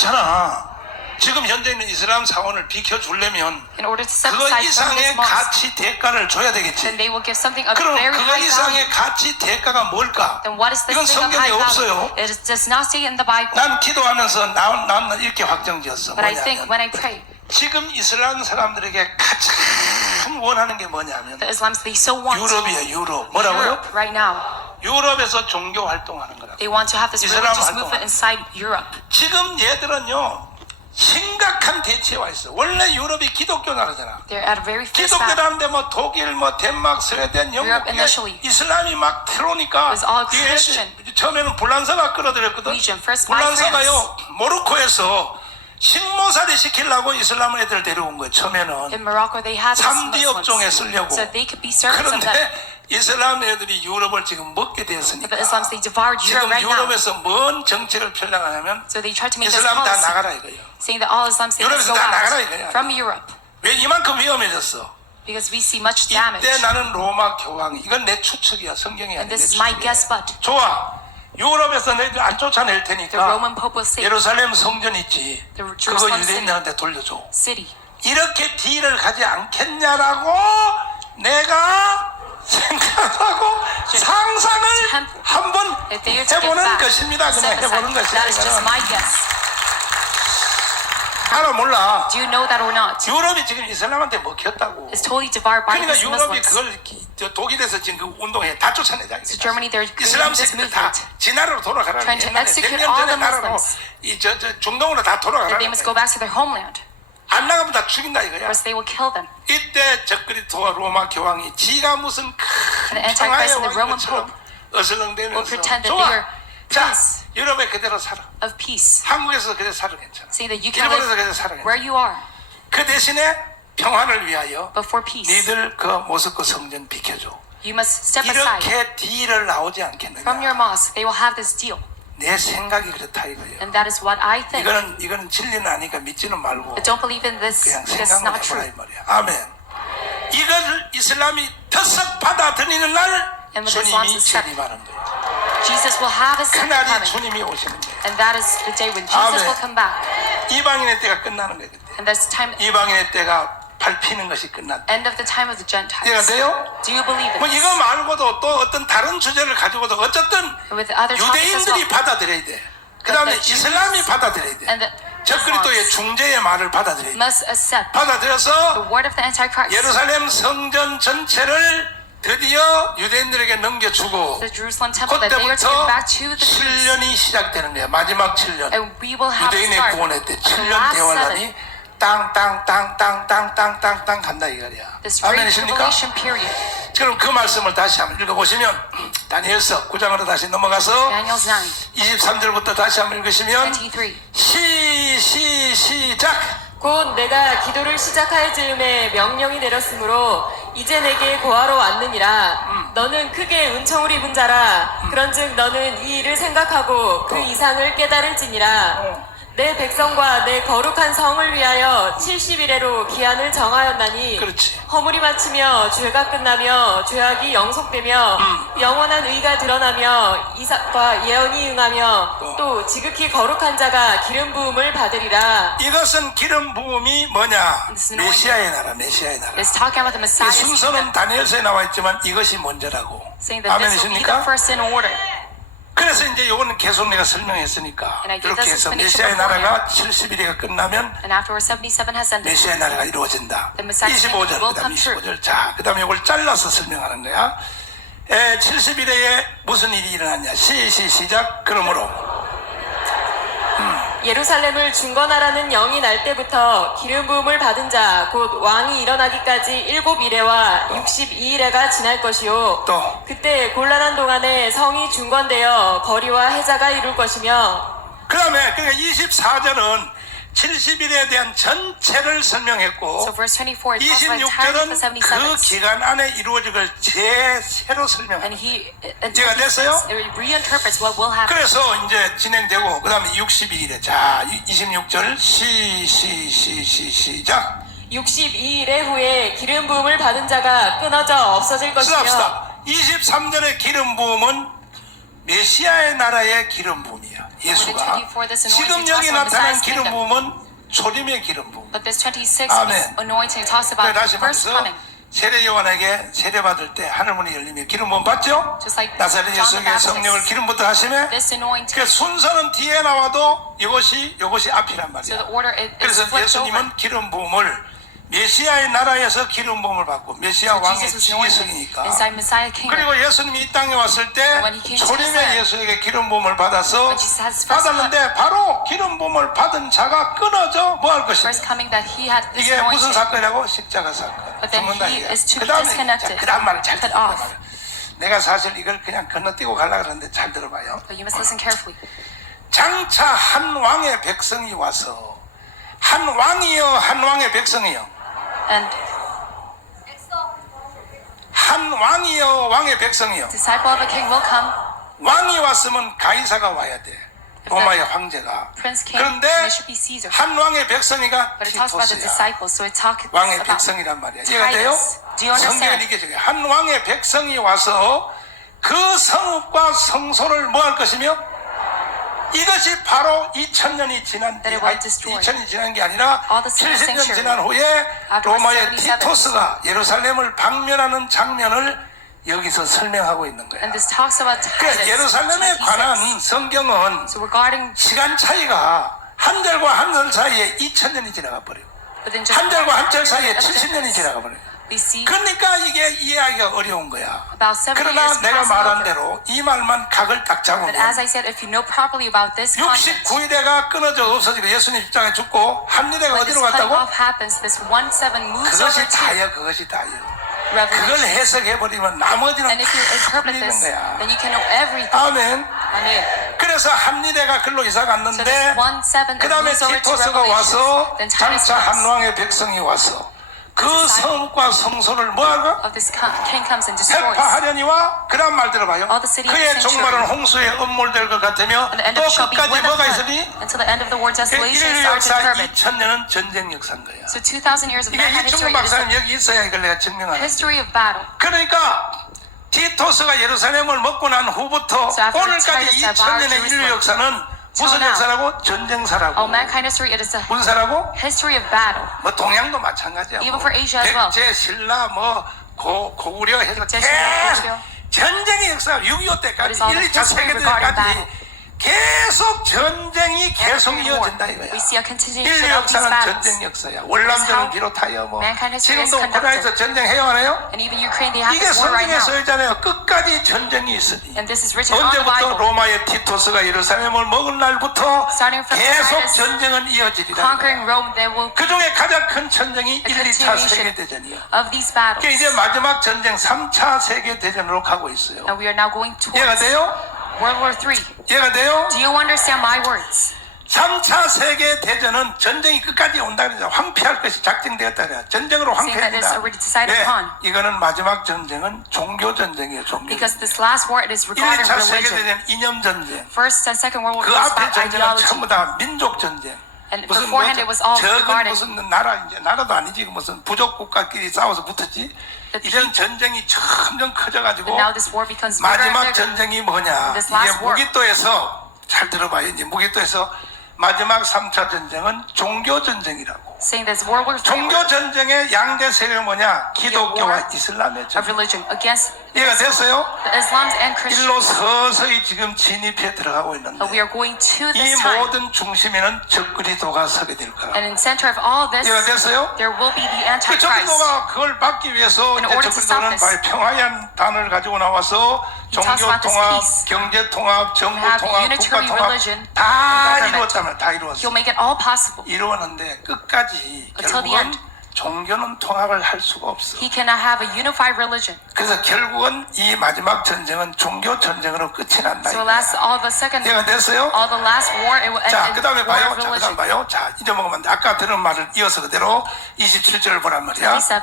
그렇잖아. 지금 현재 있는 이슬람 사원을 비켜주려면 In order to set 그 aside from this 이상의 mosque, 가치 대가를 줘야 되겠지. then they will give something of 그럼 very 그 high 이상의 value. 가치 대가가 뭘까? Then what is this 이건 thing of 성경에 high 없어요. value? It does not say in the Bible. 난 기도하면서 난 이렇게 확정지었어. But I think 뭐냐면 when I pray, 지금 이슬람 사람들에게 가장 원하는 게 뭐냐면 the Islamists, they so want 유럽이에요. 유럽. 뭐라고요? Europe right now. 유럽에서 종교 활동하는 거라. They want to have this 이슬람 religious 활동. movement inside Europe. 지금 얘들은요 심각한 대치에 와 있어. 원래 유럽이 기독교 나라잖아. They're at a very fierce battle. 기독교라는데 뭐 독일, 뭐 덴마크, 스웨덴, 영국 Europe initially 이슬람이 막 들어오니까 was all 이게 Christian. 처음에는 불란서가 끌어들였거든. Region, first by 불란서가요 모로코에서 신모살이 시키려고 이슬람 애들 데려온 거예요. 처음에는 In Morocco, they had these 3D 업종에 Muslims, 쓰려고. so they could be servants of them. 그런데 이슬람 애들이 유럽을 지금 먹게 But 되었으니까 the Islamists, they devoured Europe 지금 right now. 유럽에서 뭔 정책을 펼쳐나가냐면 So they tried to make this 이슬람 다 policy, 나가라 이거예요. saying that all Islamists, they must 유럽에서 go 다 나가라 out 이거야. from Europe. 왜 이만큼 위험해졌어? Because we see much damage. 이때 나는 로마 교황이 이건 내 추측이야. 성경이 And 아니야. this is my guess, but 좋아. 유럽에서 너희들 안 쫓아낼 the 테니까 Roman Pope will say, 예루살렘 성전 있지. The 그거 Jerusalem 유대인들한테 돌려줘. city. 이렇게 딜을 가지 않겠냐라고 내가 생각하고 상상을 한번 If they are to give 해보는 back, 것입니다. 그냥 set 해보는 aside. That is just 것이야. my guess. 알아 몰라. Do you know that or not? 유럽이 지금 이슬람한테 먹혔다고. It's totally devoured by 그러니까 these 유럽이 Muslims. 그걸 저 독일에서 지금 그 운동에 다 쫓아내자. So Germany, they're 이슬람 creating this 새끼들 다 movement. 지나라로 돌아가라. Trying to 옛날에 execute 100년 all 전에 the 나라로 Muslims. 저 중동으로 다 돌아가라. That they must go back to their homeland, 안 나가면 다 죽인다 or 이거야. else they will kill them. 이때 적그리스도와 로마 교황이 지가 무슨 And the 큰 청하의 Antichrist and the Roman 왕처럼 will 어슬렁대면서 pretend that they 좋아. are 자, peace. 유럽에 그대로 살아. Of peace, 한국에서 그대로 살아 괜찮아. saying that you can 일본에서 live 그대로 살아 괜찮아. where you are, 그 대신에 평화를 위하여 but for peace, 니들 그 모스크 성전 비켜줘. you must step aside 이렇게 딜을 나오지 from 않겠느냐. your mosque. They will have this deal, 내 생각이 그렇다 이거예요. and that is what I think. 이거는 진리는 아니까 믿지는 말고 But don't believe in this 그냥 because it's 생각만 not 해보라 true. 이 말이야. 아멘. 이걸 이슬람이 터석 받아들이는 날 And when Islam 주님이 is set, 재림하는 거예요. Jesus will have his second 그날이 coming, 주님이 오시는 거예요. and that is the day when Jesus Amen. will come back. 이방인의 때가 끝나는 거예요. 그때. And that's the time, 이방인의 때가 밟히는 것이 끝났다. end of the time of the 이해가 Gentiles. 돼요? Do you believe in 뭐 this? 이거 말고도 또 어떤 다른 주제를 가지고도 어쨌든 With other topics as 유대인들이 well. 받아들여야 돼. 그 다음에 the Jews 이슬람이 받아들여야 돼. And the 적그리스도의 Muslims 중재의 말을 받아들여야 돼. must accept the 받아들여서 word of the Antichrist. 예루살렘 성전 전체를 드디어 유대인들에게 넘겨주고 The Jerusalem temple that they are to give 그때부터 back to the Jews. 7년이 시작되는 거야. 마지막 7년. And we will have to 유대인의 start 구원의 때 the 7년 last 대환란이 seven, 땅땅땅땅땅땅땅땅 간다 이거야. this great 아멘이십니까? tribulation period. 그럼 그 말씀을 다시 한번 읽어보시면 다니엘서 9장으로 다시 넘어가서 Daniel 9, 23절부터 다시 한번 읽으시면 23. 시작. 곧 내가 기도를 시작할 즈음에 명령이 내렸으므로 이제 내게 고하러 왔느니라. 너는 크게 은총을 입은 자라. 그런즉 너는 이 일을 생각하고 그 이상을 깨달을지니라. 내 백성과 내 거룩한 성을 위하여 70일에로 기한을 정하였나니 그렇지. 허물이 마치며 죄가 끝나며 죄악이 영속되며 영원한 의가 드러나며 이삭과 예언이 응하며 또 지극히 거룩한 자가 기름 부음을 받으리라. 이것은 기름 부음이 뭐냐? This is 메시아의 나라, 메시아의 나라. It's talking about the 이 Messiah's 순서는 kingdom, 다니엘서에 나와 있지만 이것이 먼저라고. saying that this will be the 아멘이십니까? first in order. 그래서 이제 이거는 계속 내가 설명했으니까 And I gave 이렇게 this 해서 explanation 메시아의 나라가 70일이 끝나면 And afterwards 77 has ended. 메시아의 나라가 이루어진다. The Messiah's kingdom 25절, will 그 다음 come true. 25절. 자, 그 다음에 이걸 잘라서 설명하는 거야. 70일에 무슨 일이 일어났냐? 시작. 그러므로 예루살렘을 중건하라는 영이 날 때부터 기름 부음을 받은 자 곧 왕이 일어나기까지 7일에와 62일에가 지날 것이요. 또 그때 곤란한 동안에 성이 중건되어 거리와 해자가 이룰 것이며. 그 다음에 그러니까 24절은 70일에 대한 전체를 설명했고 So verse 24 it talks about entirely of the 26절은 그 77. 기간 안에 이루어질 걸 새로 설명합니다. And he 이해가 됐어요? reinterprets what will happen. 그래서 이제 진행되고 그 다음에 62일에 자 26절 시작 62일의 후에 기름 부음을 받은 자가 끊어져 없어질 것이며. 시작합시다. 23절의 기름 부음은 메시아의 나라의 기름 부음이야. 예수가. 24, this 지금 anointing 여기 talks about 나타난 Messiah's 기름 kingdom. 부음은 초림의 기름 부음. But this 26 아멘. anointing talks 그래, about 다시 first 말해서 coming. 세례 요한에게 세례 받을 때 하늘문이 열리며 기름 부음 받죠? Just like 나사렛 John the 예수에게 Baptist. 성령을 기름부터 하시며 This anointing. 그 순서는 뒤에 나와도 이것이 앞이란 So 말이야. the order is 그래서 flipped over. 예수님은 기름 부음을 메시아의 나라에서 기름 부음을 받고 메시아 So 왕의 Jesus was anointed 지기승이니까. inside Messiah kingdom. 그리고 예수님이 이 땅에 왔을 때 And when he came to 초림의 Israel, 예수에게 기름 부음을 받아서 when Jesus has first 받았는데 바로 기름 부음을 받은 자가 끊어져 뭐 할 것이냐. First coming that he had this 이게 무슨 anointing. 사건이라고? 십자가 사건. But then 전문가 he 얘기야. is to be 그다음에 disconnected, 그 다음 말을 잘 cut 들어봐. off. 내가 사실 이걸 그냥 건너뛰고 가려고 그러는데 잘 들어봐요. But you must listen carefully. 장차 한 왕의 백성이 와서 한 왕이요 한 왕의 백성이요 And 한 왕이요 왕의 백성이요 disciple of a king will come. 왕이 왔으면 가이사가 와야 돼. 로마의 황제가. Prince came, 그런데 and it should be Caesar. 한 왕의 백성이가 But it talks about the 티토스야. disciples, so it talks 왕의 about 백성이란 말이야. 이해가 돼요? Titus. Do you 성경에 understand? 이렇게 적혀요. 한 왕의 백성이 와서 그 성읍과 성소를 뭐 할 것이며 이것이 바로 2000년이 지난 That it will destroy. 2000년이 지난 게 아니라 All the 70년 century. 지난 후에 After 로마의 77. 티토스가 예루살렘을 방면하는 장면을 여기서 설명하고 있는 거야. And this talks about 그 Titus. 예루살렘에 26. 관한 성경은 So regarding, 시간 차이가 한 절과 한 절 사이에 2000년이 지나가 버려요. but then just 한 절과 한 절 사이에 of 70년이 difference. 지나가 버려요. We see 그러니까 이게 이해하기가 어려운 거야. about 70 그러나 years 내가 passing 말한 over. 대로 이 말만 각을 딱 But as 잡으면 I said, if you know properly about this content, 69위대가 끊어져 없어지고 예수님 십자가에 죽고 합리대가 when this 어디로 cut 갔다고? off happens, this 1-7 moves over 그것이 to 다예요. 그것이 다예요. 그걸 Revelation. 해석해버리면 나머지는 And if you interpret 풀리는 this, 거야. then you can know everything. 아멘. Amen. 그래서 합리대가 글로 이사 So 갔는데 this 1-7 그 다음에 moves over to 티토스가 와서 Revelation. Then Titus 장차 한 comes. 왕의 백성이 와서 그 disciple 성과 성소를 뭐하고? Of this king comes and destroys. 회파하려니와 그 다음 말 들어봐요. All the city of 그의 the sanctuary. 종말은 홍수에 음몰될 것 같으며 And the end 또 of it shall be 끝까지 with a 뭐가 flood 있으니 until the end of the war desolation 인류 starts 역사 in turbid. 2000년은 전쟁 역사인 거야. So 2,000 years of 이게 mankind 이충근 history is 박사님 the 여기 있어야 이걸 내가 증명하는. history of battle. 그러니까 티토스가 예루살렘을 먹고 난 후부터 So after 오늘까지 Titus devoured 2000년의 인류 Jerusalem, 역사는 무슨 now, 역사라고? 전쟁사라고. All mankind history, it is a 무슨 사라고? history of battle. 뭐 동양도 마찬가지야. Even for Asia as well. 백제, 신라, 뭐 고구려 해서 백제, 신라, 고구려. 전쟁의 역사 6.25 때까지 It is all the 1, 2차 history regarding 세계대전까지 battle. 계속 전쟁이 계속 Every war, 이어진다 이거야. we see a continuation 인류 of these 역사는 battles. 전쟁 역사야. 월남전을 how 비롯하여 뭐 mankind history is 지금도 conducted. 우크라이나에서 전쟁해요 안 해요? And even Ukraine, they have 이게 this war right 성경에 now. 써있잖아요. 끝까지 전쟁이 있으니. And this is written on the 언제부터 Bible. 로마의 티토스가 예루살렘을 먹은 날부터 Starting from 계속 Titus 전쟁은 이어지리라. Conquering Rome, there will 그 중에 가장 큰 전쟁이 a 1, 2차 continuation 세계대전이에요. of these battles. 그게 이제 마지막 전쟁 3차 세계대전으로 가고 있어요. And we are now going 이해가 towards 돼요? World War III. 이해가 돼요? Do you understand my words? 3차 세계대전은 전쟁이 끝까지 온다 그러죠. 황폐할 것이 작정되었다 그래요. 전쟁으로 Saying that it's 황폐해진다. already decided 네, upon. 이거는 마지막 전쟁은 종교전쟁이에요. 종교. Because this last war, it is 1, regarding 2차 religion. 세계대전 이념전쟁. First and Second World War 그 was 앞에 about 전쟁은 ideology. 전부 다 민족전쟁. And 무슨 beforehand it was all 적은 regarding 무슨 나라 이제 나라도 아니지 무슨 부족 국가끼리 싸워서 붙었지. The 이제는 전쟁이 점점 커져가지고 But now this war becomes bigger and 마지막 bigger. 전쟁이 뭐냐? This 이게 last war. 무기또에서 잘 들어봐요. 이제 무기또에서 마지막 3차 전쟁은 종교 전쟁이라고. Saying this World War III 종교 전쟁의 양대 세력이 뭐냐? 기독교와 이슬람의 of 전쟁. religion against 이해가 됐어요? the Islams and 일로 Christians. 서서히 지금 진입해 들어가고 있는데 But we are going to 이 this time. 모든 중심에는 적그리스도가 서게 될 거라. And in center of all this, 이해가 됐어요? there will be the 그 Antichrist. 적그리스도가 그걸 막기 위해서 In 이제 order to 적그리스도는 stop this. 평화의 단을 가지고 나와서 He talks 종교 about this 통합, peace. 경제 통합, 정부 have 통합, 국가 unitary 통합 religion 다 and government. 이루었다면 다 이루었어. He'll make it all possible. 이루었는데 끝까지 Until the 결국은 end. 종교는 통합을 할 수가 없어. He cannot have a unified religion. 그래서 결국은 이 마지막 전쟁은 종교 전쟁으로 끝이 난다. So last all the second, 이해가 됐어요? all the last war, it will end 자, in 그 다음에 war 봐요. of 자, 그 다음 religion. 봐요. 자, 잊어먹으면 안 돼. 아까 들은 말을 이어서 그대로 27절을 보란 말이야. 27.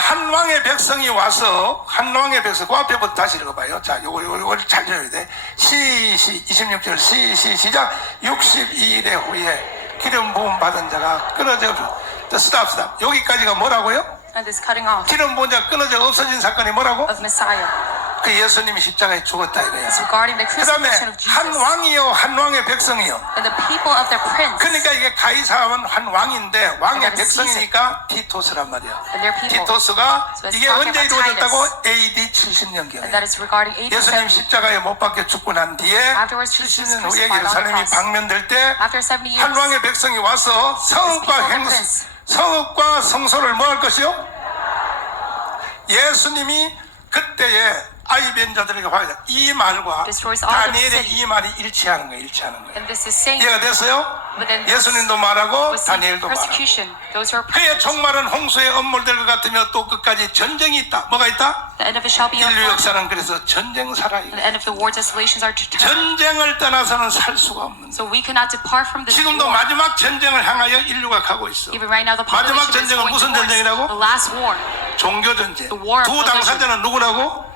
한 왕의 백성이 와서 한 왕의 백성 그 앞에부터 다시 읽어봐요. 자, 요거를 잘 읽어야 돼. 26절 시작. 62일의 후에 기름 부음 받은 자가 끊어져. 스탑. 여기까지가 뭐라고요? And this cutting off 기름 부은 자가 끊어져 없어진 사건이 뭐라고? of Messiah. 그 예수님이 십자가에 죽었다 이거야. It's regarding the 그 다음에 crucifixion of 한 Jesus. 왕이요 한 왕의 백성이요. And the people of their prince. 그러니까 이게 가이사는 한 왕인데 왕의 And that is 백성이니까 티토스란 말이야. And their people. 티토스가 So it's 이게 talking 언제 about 이루어졌다고? Titus. AD And 70년경에. that is regarding AD 예수님 70. 십자가에 못 박혀 죽고 난 뒤에 Afterwards, Jesus 70년 후에 crucified on the 예루살렘이 cross. 방면될 때 After 70 years. 한 왕의 백성이 와서 성읍과 성읍과 성소를 뭐 할 것이요? 예수님이 그때에 아이벤자들에게 화해다. 이 말과 Destroys all the 다니엘의 city. 이 말이 일치하는 거예요. 일치하는 거예요. And this is saying 이해가 됐어요? But then 예수님도 말하고 was 다니엘도 말하고. persecution. Those who are 그의 종말은 홍수의 엄물될 것 같으며 또 끝까지 전쟁이 있다. 뭐가 있다? the end of it shall be a 인류 flood. 역사는 그래서 전쟁사라. And the end of the war desolations are to turn. 전쟁을 떠나서는 살 수가 없는. So we cannot depart from this 지금도 war. 마지막 전쟁을 향하여 인류가 가고 있어. Even right now, the 마지막 population is 전쟁은 going 무슨 towards 전쟁이라고? the last war. 종교 전쟁. The war of 두 당사자는 누구라고?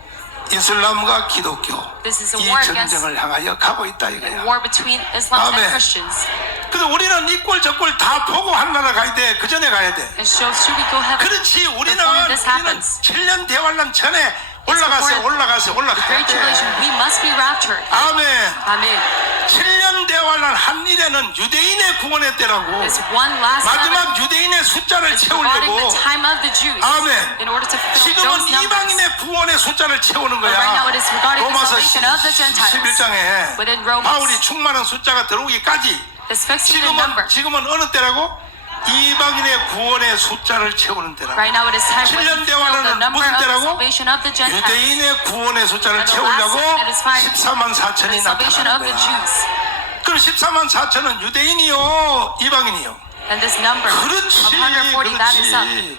이슬람과 기독교. This is a 이 war against 전쟁을 향하여 가고 있다 the 이거야. war between Islam Amen. and Christians. 그래서 우리는 이 꼴 저 꼴 다 보고 하나라 가야 돼. 그 전에 가야 돼. And so should we go heaven? 그렇지. 우리는 Before this happens. 7년 대환란 전에 before 올라가야 Great 돼. tribulation, we must be raptured. 아멘. Amen. 7년 대환란 한 일에는 유대인의 구원의 때라고. This one last 마지막 heaven 유대인의 숫자를 is regarding 채우려고. the time of the Jews. 아멘. In order to fulfill 지금은 those numbers. 이방인의 구원의 숫자를 채우는 But right 거야. now it is regarding the 로마서 salvation of the Gentiles. 11장에 Within Romans. 바울이 충만한 숫자가 들어오기까지 This fixing the number. 지금은 어느 때라고? 이방인의 구원의 숫자를 채우는 때라고. Right now it is time when 7년 we fulfill the 대환란은 number 무슨 of the 때라고? salvation of the Gentiles. 유대인의 구원의 숫자를 And the last 채우려고 one, it is fine. 14만 4천이 The salvation 나타나는 of the 거야. Jews. 그럼 14만 4천은 유대인이요 이방인이요? And this number of 그렇지 140, that is up. 그렇지.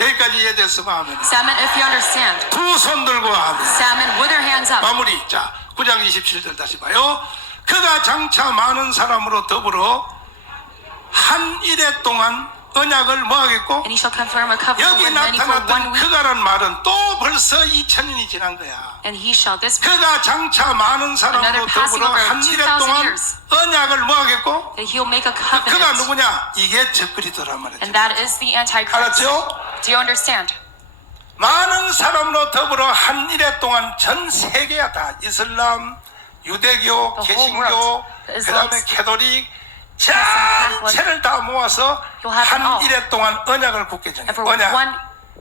여기까지 이해됐으면 하면 Salmon, if you understand. 두 손 들고 하면 Salmon with their hands up. 마무리. 자 9장 27절 다시 봐요. 그가 장차 많은 사람으로 더불어 한 일해 동안 언약을 뭐 하겠고, And he shall confirm a covenant 여기 with many for 1 나타났던 week. 그가란 말은 또 벌써 2000년이 지난 거야. And he shall, this 그가 장차 많은 사람으로 Another passing 더불어 over 한 일해 2000 동안 years. 언약을 뭐 하겠고, that he'll make a 그가 covenant. 누구냐? 이게 적그리스도란 말이죠. And that is the Antichrist. 알았죠? Do you understand? 많은 사람으로 더불어 한 일해 동안 전 세계야 다 이슬람, 유대교, The whole 개신교, world. The 그 다음에 Islams. 캐톨릭 Catholic. 전체를 다 모아서 You'll have them 한 all. 일해 동안 언약을 굳게 정해. And for 언약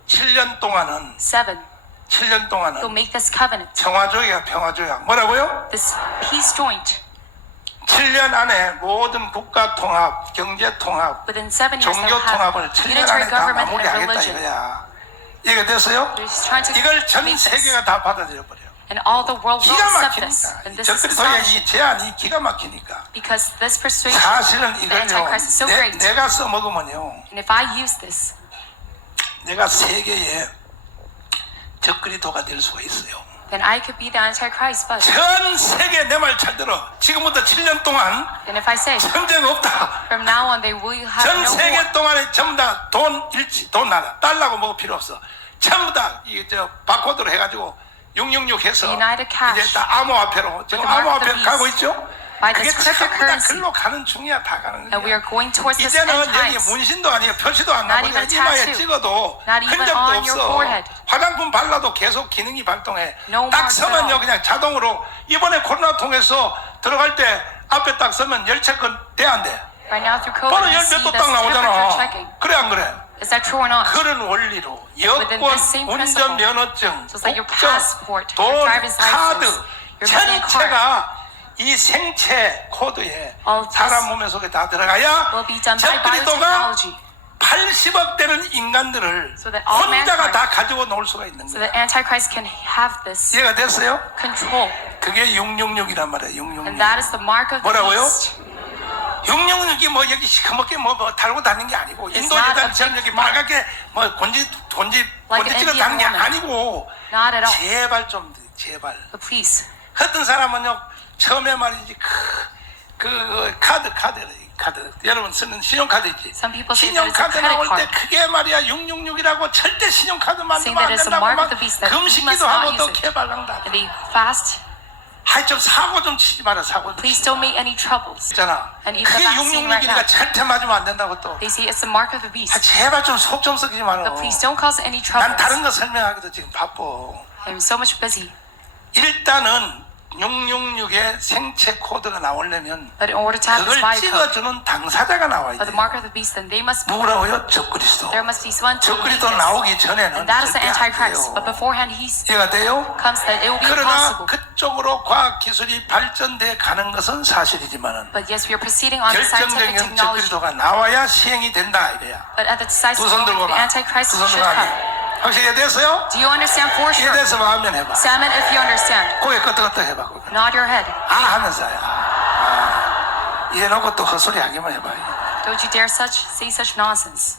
7 7년 동안은 you'll make this covenant. 평화조약, 평화조약. 뭐라고요? This peace joint. 7년 안에 모든 국가 통합, 경제 통합, Within 7 years, 종교 they'll have 통합을 7년 unitary 안에 다 government and 마무리하겠다 religion. 이거야. 이해가 됐어요? They're just trying to 이걸 전 make this. 세계가 다 받아들여 버려. And all the world will 기가 accept this. 막히니까. And this is 적그리스도의 astonishing. 이 제안이 기가 막히니까. Because this persuasion, 사실은 the 이걸요, Antichrist is so great. 내가 써먹으면요, And if I use this, 내가 세계의 적그리스도가 될 수가 있어요. then I could be the Antichrist. But 전 세계 내 말 잘 들어. 지금부터 7년 동안 then if I say, 전쟁 없다. from now on they will have 전 no 세계 war. 동안에 전부 다 돈 나라, 달라고 뭐 필요 없어. 전부 다 이게 바코드로 해가지고 666 해서 United cash. 이제 다 암호화폐로 지금 With the mark of 암호화폐 the 가고 beast. 있죠. By 그게 this 전부 다 cryptocurrency. 글로 가는 중이야, 다 가는 And we are 중이야. going towards this 이제는 end 여기 times. 문신도 아니에요, 표시도 안 Not 나고 even a 이마에 tattoo. 찍어도 Not even 흔적도 on your 없어. forehead. 화장품 발라도 계속 기능이 발동해. No 딱 marks at 서면요 all. 그냥 자동으로. 이번에 코로나 통해서 들어갈 때 앞에 딱 서면 열체권 돼 안 돼? Right now through 번호 COVID, you 열 see 몇 도 this 딱 temperature 나오잖아. checking. 그래 안 그래? Is that true or not? 그런 원리로 Within 여권, this same principle. 운전면허증, Just like your 국적, passport, 돈, your driver's 카드 license, your money 전체가 이 생체 코드에 All this 사람 몸에 속에 다 들어가야 will be done by 적그리스도가 biotechnology. 80억 되는 인간들을 So that all 혼자가 mankind- 다 가지고 놀 수가 있는 So 거예요. that Antichrist can have this 이해가 됐어요? control. 그게 666이란 말이에요. 666. And that is the mark of the 뭐라고요? beast. 666이 뭐 여기 시커멓게 뭐 달고 다니는 게 아니고 It's 인도 not 여자처럼 a 여기 big mark. 빨갛게 뭐 곤지 Like an 찍어 다니는 게 Indian woman. 아니고 Not at all. 제발 좀 제발. But please, 어떤 사람은요 처음에 말이지 그 카드 여러분 쓰는 신용카드 있지. Some people say that it's a 신용카드 credit 나올 때 card. 그게 말이야 666이라고 절대 신용카드 saying 만들면 안 that it's a 된다고 mark 막 of the beast that we must 금식기도 not 하고 use 또 it. 개발한다. and they fast. 하여 좀 사고 좀 치지 마라. 사고 좀 Please don't make any troubles. 있잖아. And even 그게 the vaccine right 666이니까 now. 절대 맞으면 안 된다고 또. They say it's the mark of the beast. 제발 좀 속 좀 썩이지 마라. But please don't cause any 난 다른 troubles. 거 설명하기도 지금 바빠. I'm so much busy. 일단은 666의 생체 코드가 나오려면 But in order to have this 그걸 biocode, 찍어주는 당사자가 나와야 or the 돼요. mark of the beast, then they must be. 누구라고요? 적그리스도. There must be someone to lead 적그리스도 this. 나오기 전에는 And that is the 절대 안 Antichrist. 돼요. But beforehand, he 이해가 돼요? comes that it will be 그러나 impossible. 그쪽으로 과학 기술이 발전돼 가는 것은 사실이지만은 But yes, we are proceeding on the scientific 결정적인 technology. 적그리스도가 나와야 시행이 된다 이거야. But at the decisive 두 손 moment, 들고 the 봐. Antichrist 두 손 should 들고 come. 봐. 확실히 됐어요? Do you understand for sure? 이해돼서 마음면 해봐. Salmon, if you understand, 고개 끄덕끄덕 해봐. 고개. nod your head. 하면서요. 이래놓고 또 헛소리 하기만 해봐. Don't you dare say such nonsense.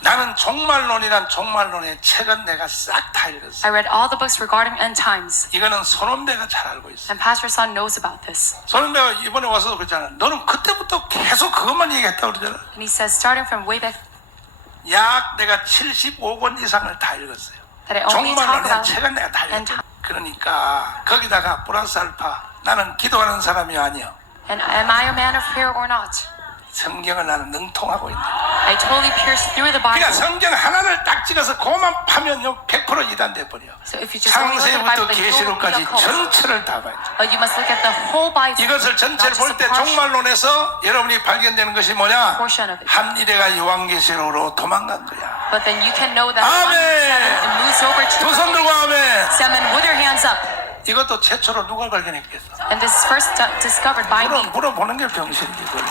나는 종말론이란 종말론의 책은 내가 싹 다 읽었어. I read all the books regarding end times, 이거는 손원배가 잘 알고 있어. and Pastor Son knows about this. 손원배가 이번에 와서도 그랬잖아. 너는 그때부터 계속 그것만 얘기했다고 그러잖아. And he says, starting from way back, 약 내가 75권 이상을 다 읽었어요. that I only talk 종말론의 about 책은 내가 다 end 읽었어. times. 그러니까 거기다가 플러스 알파 나는 기도하는 사람이 아니야. And am I a man of prayer or not? 성경을 나는 능통하고 있는 거야. I totally pierced through the Bible. 그러니까 성경 하나를 딱 찍어서 그것만 파면요 100% 이단돼 버려. So if you just only look at the 창세부터 Bible, then you will be 계시록까지 a cult. 전체를 다 봐야 돼. But you must look at the whole Bible, 이것을 전체를 not just 볼 a 때 portion. 종말론에서 여러분이 발견되는 것이 뭐냐? Portion of it. 한일애가 요한계시록으로 도망간 거야. But then you can know that 아멘. 1:7 moves over to 두 손 들고 아멘. Salmon with their hands up. 이것도 최초로 누가 발견했겠어? And this is first discovered by me. 물어보는 게 병신이지. 그걸.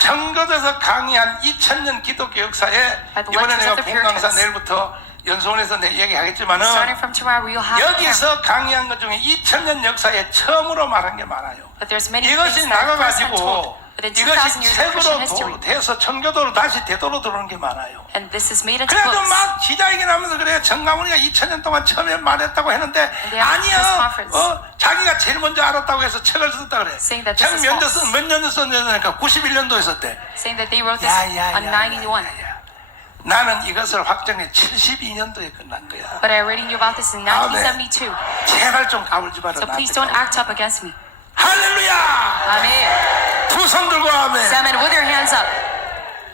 청교도에서 강의한 2000년 기독교 역사에 By the 이번에 lectures 내가 of the 본강사 Puritans. 내일부터 연수원에서 내 얘기하겠지만은 Starting from tomorrow, we will have 여기서 강의한 것 중에 2000년 역사에 처음으로 말한 게 많아요. But there's many 이것이 things that are first time told 나가가지고 within 이것이 2,000 years of Christian history. 책으로 돼서 청교도로 다시 되도록 들어오는 게 많아요. And this is made into 그래도 books. 막 기자회견 하면서 그래 정강훈이가 2000년 동안 처음에 말했다고 했는데 they have press 아니야 conference. 자기가 제일 먼저 알았다고 해서 책을 썼다 그래. Saying that this 책 is false. 몇 년도 썼냐니까 91년도에 썼대. Saying that they wrote this on 91. 나는 이것을 확정해 72년도에 끝난 거야. But I already knew about this in 1972. 제발 좀 까불지 마라. So please don't act up against me. 할렐루야. Amen. 두 손 들고 아멘. Salmon with your hands up.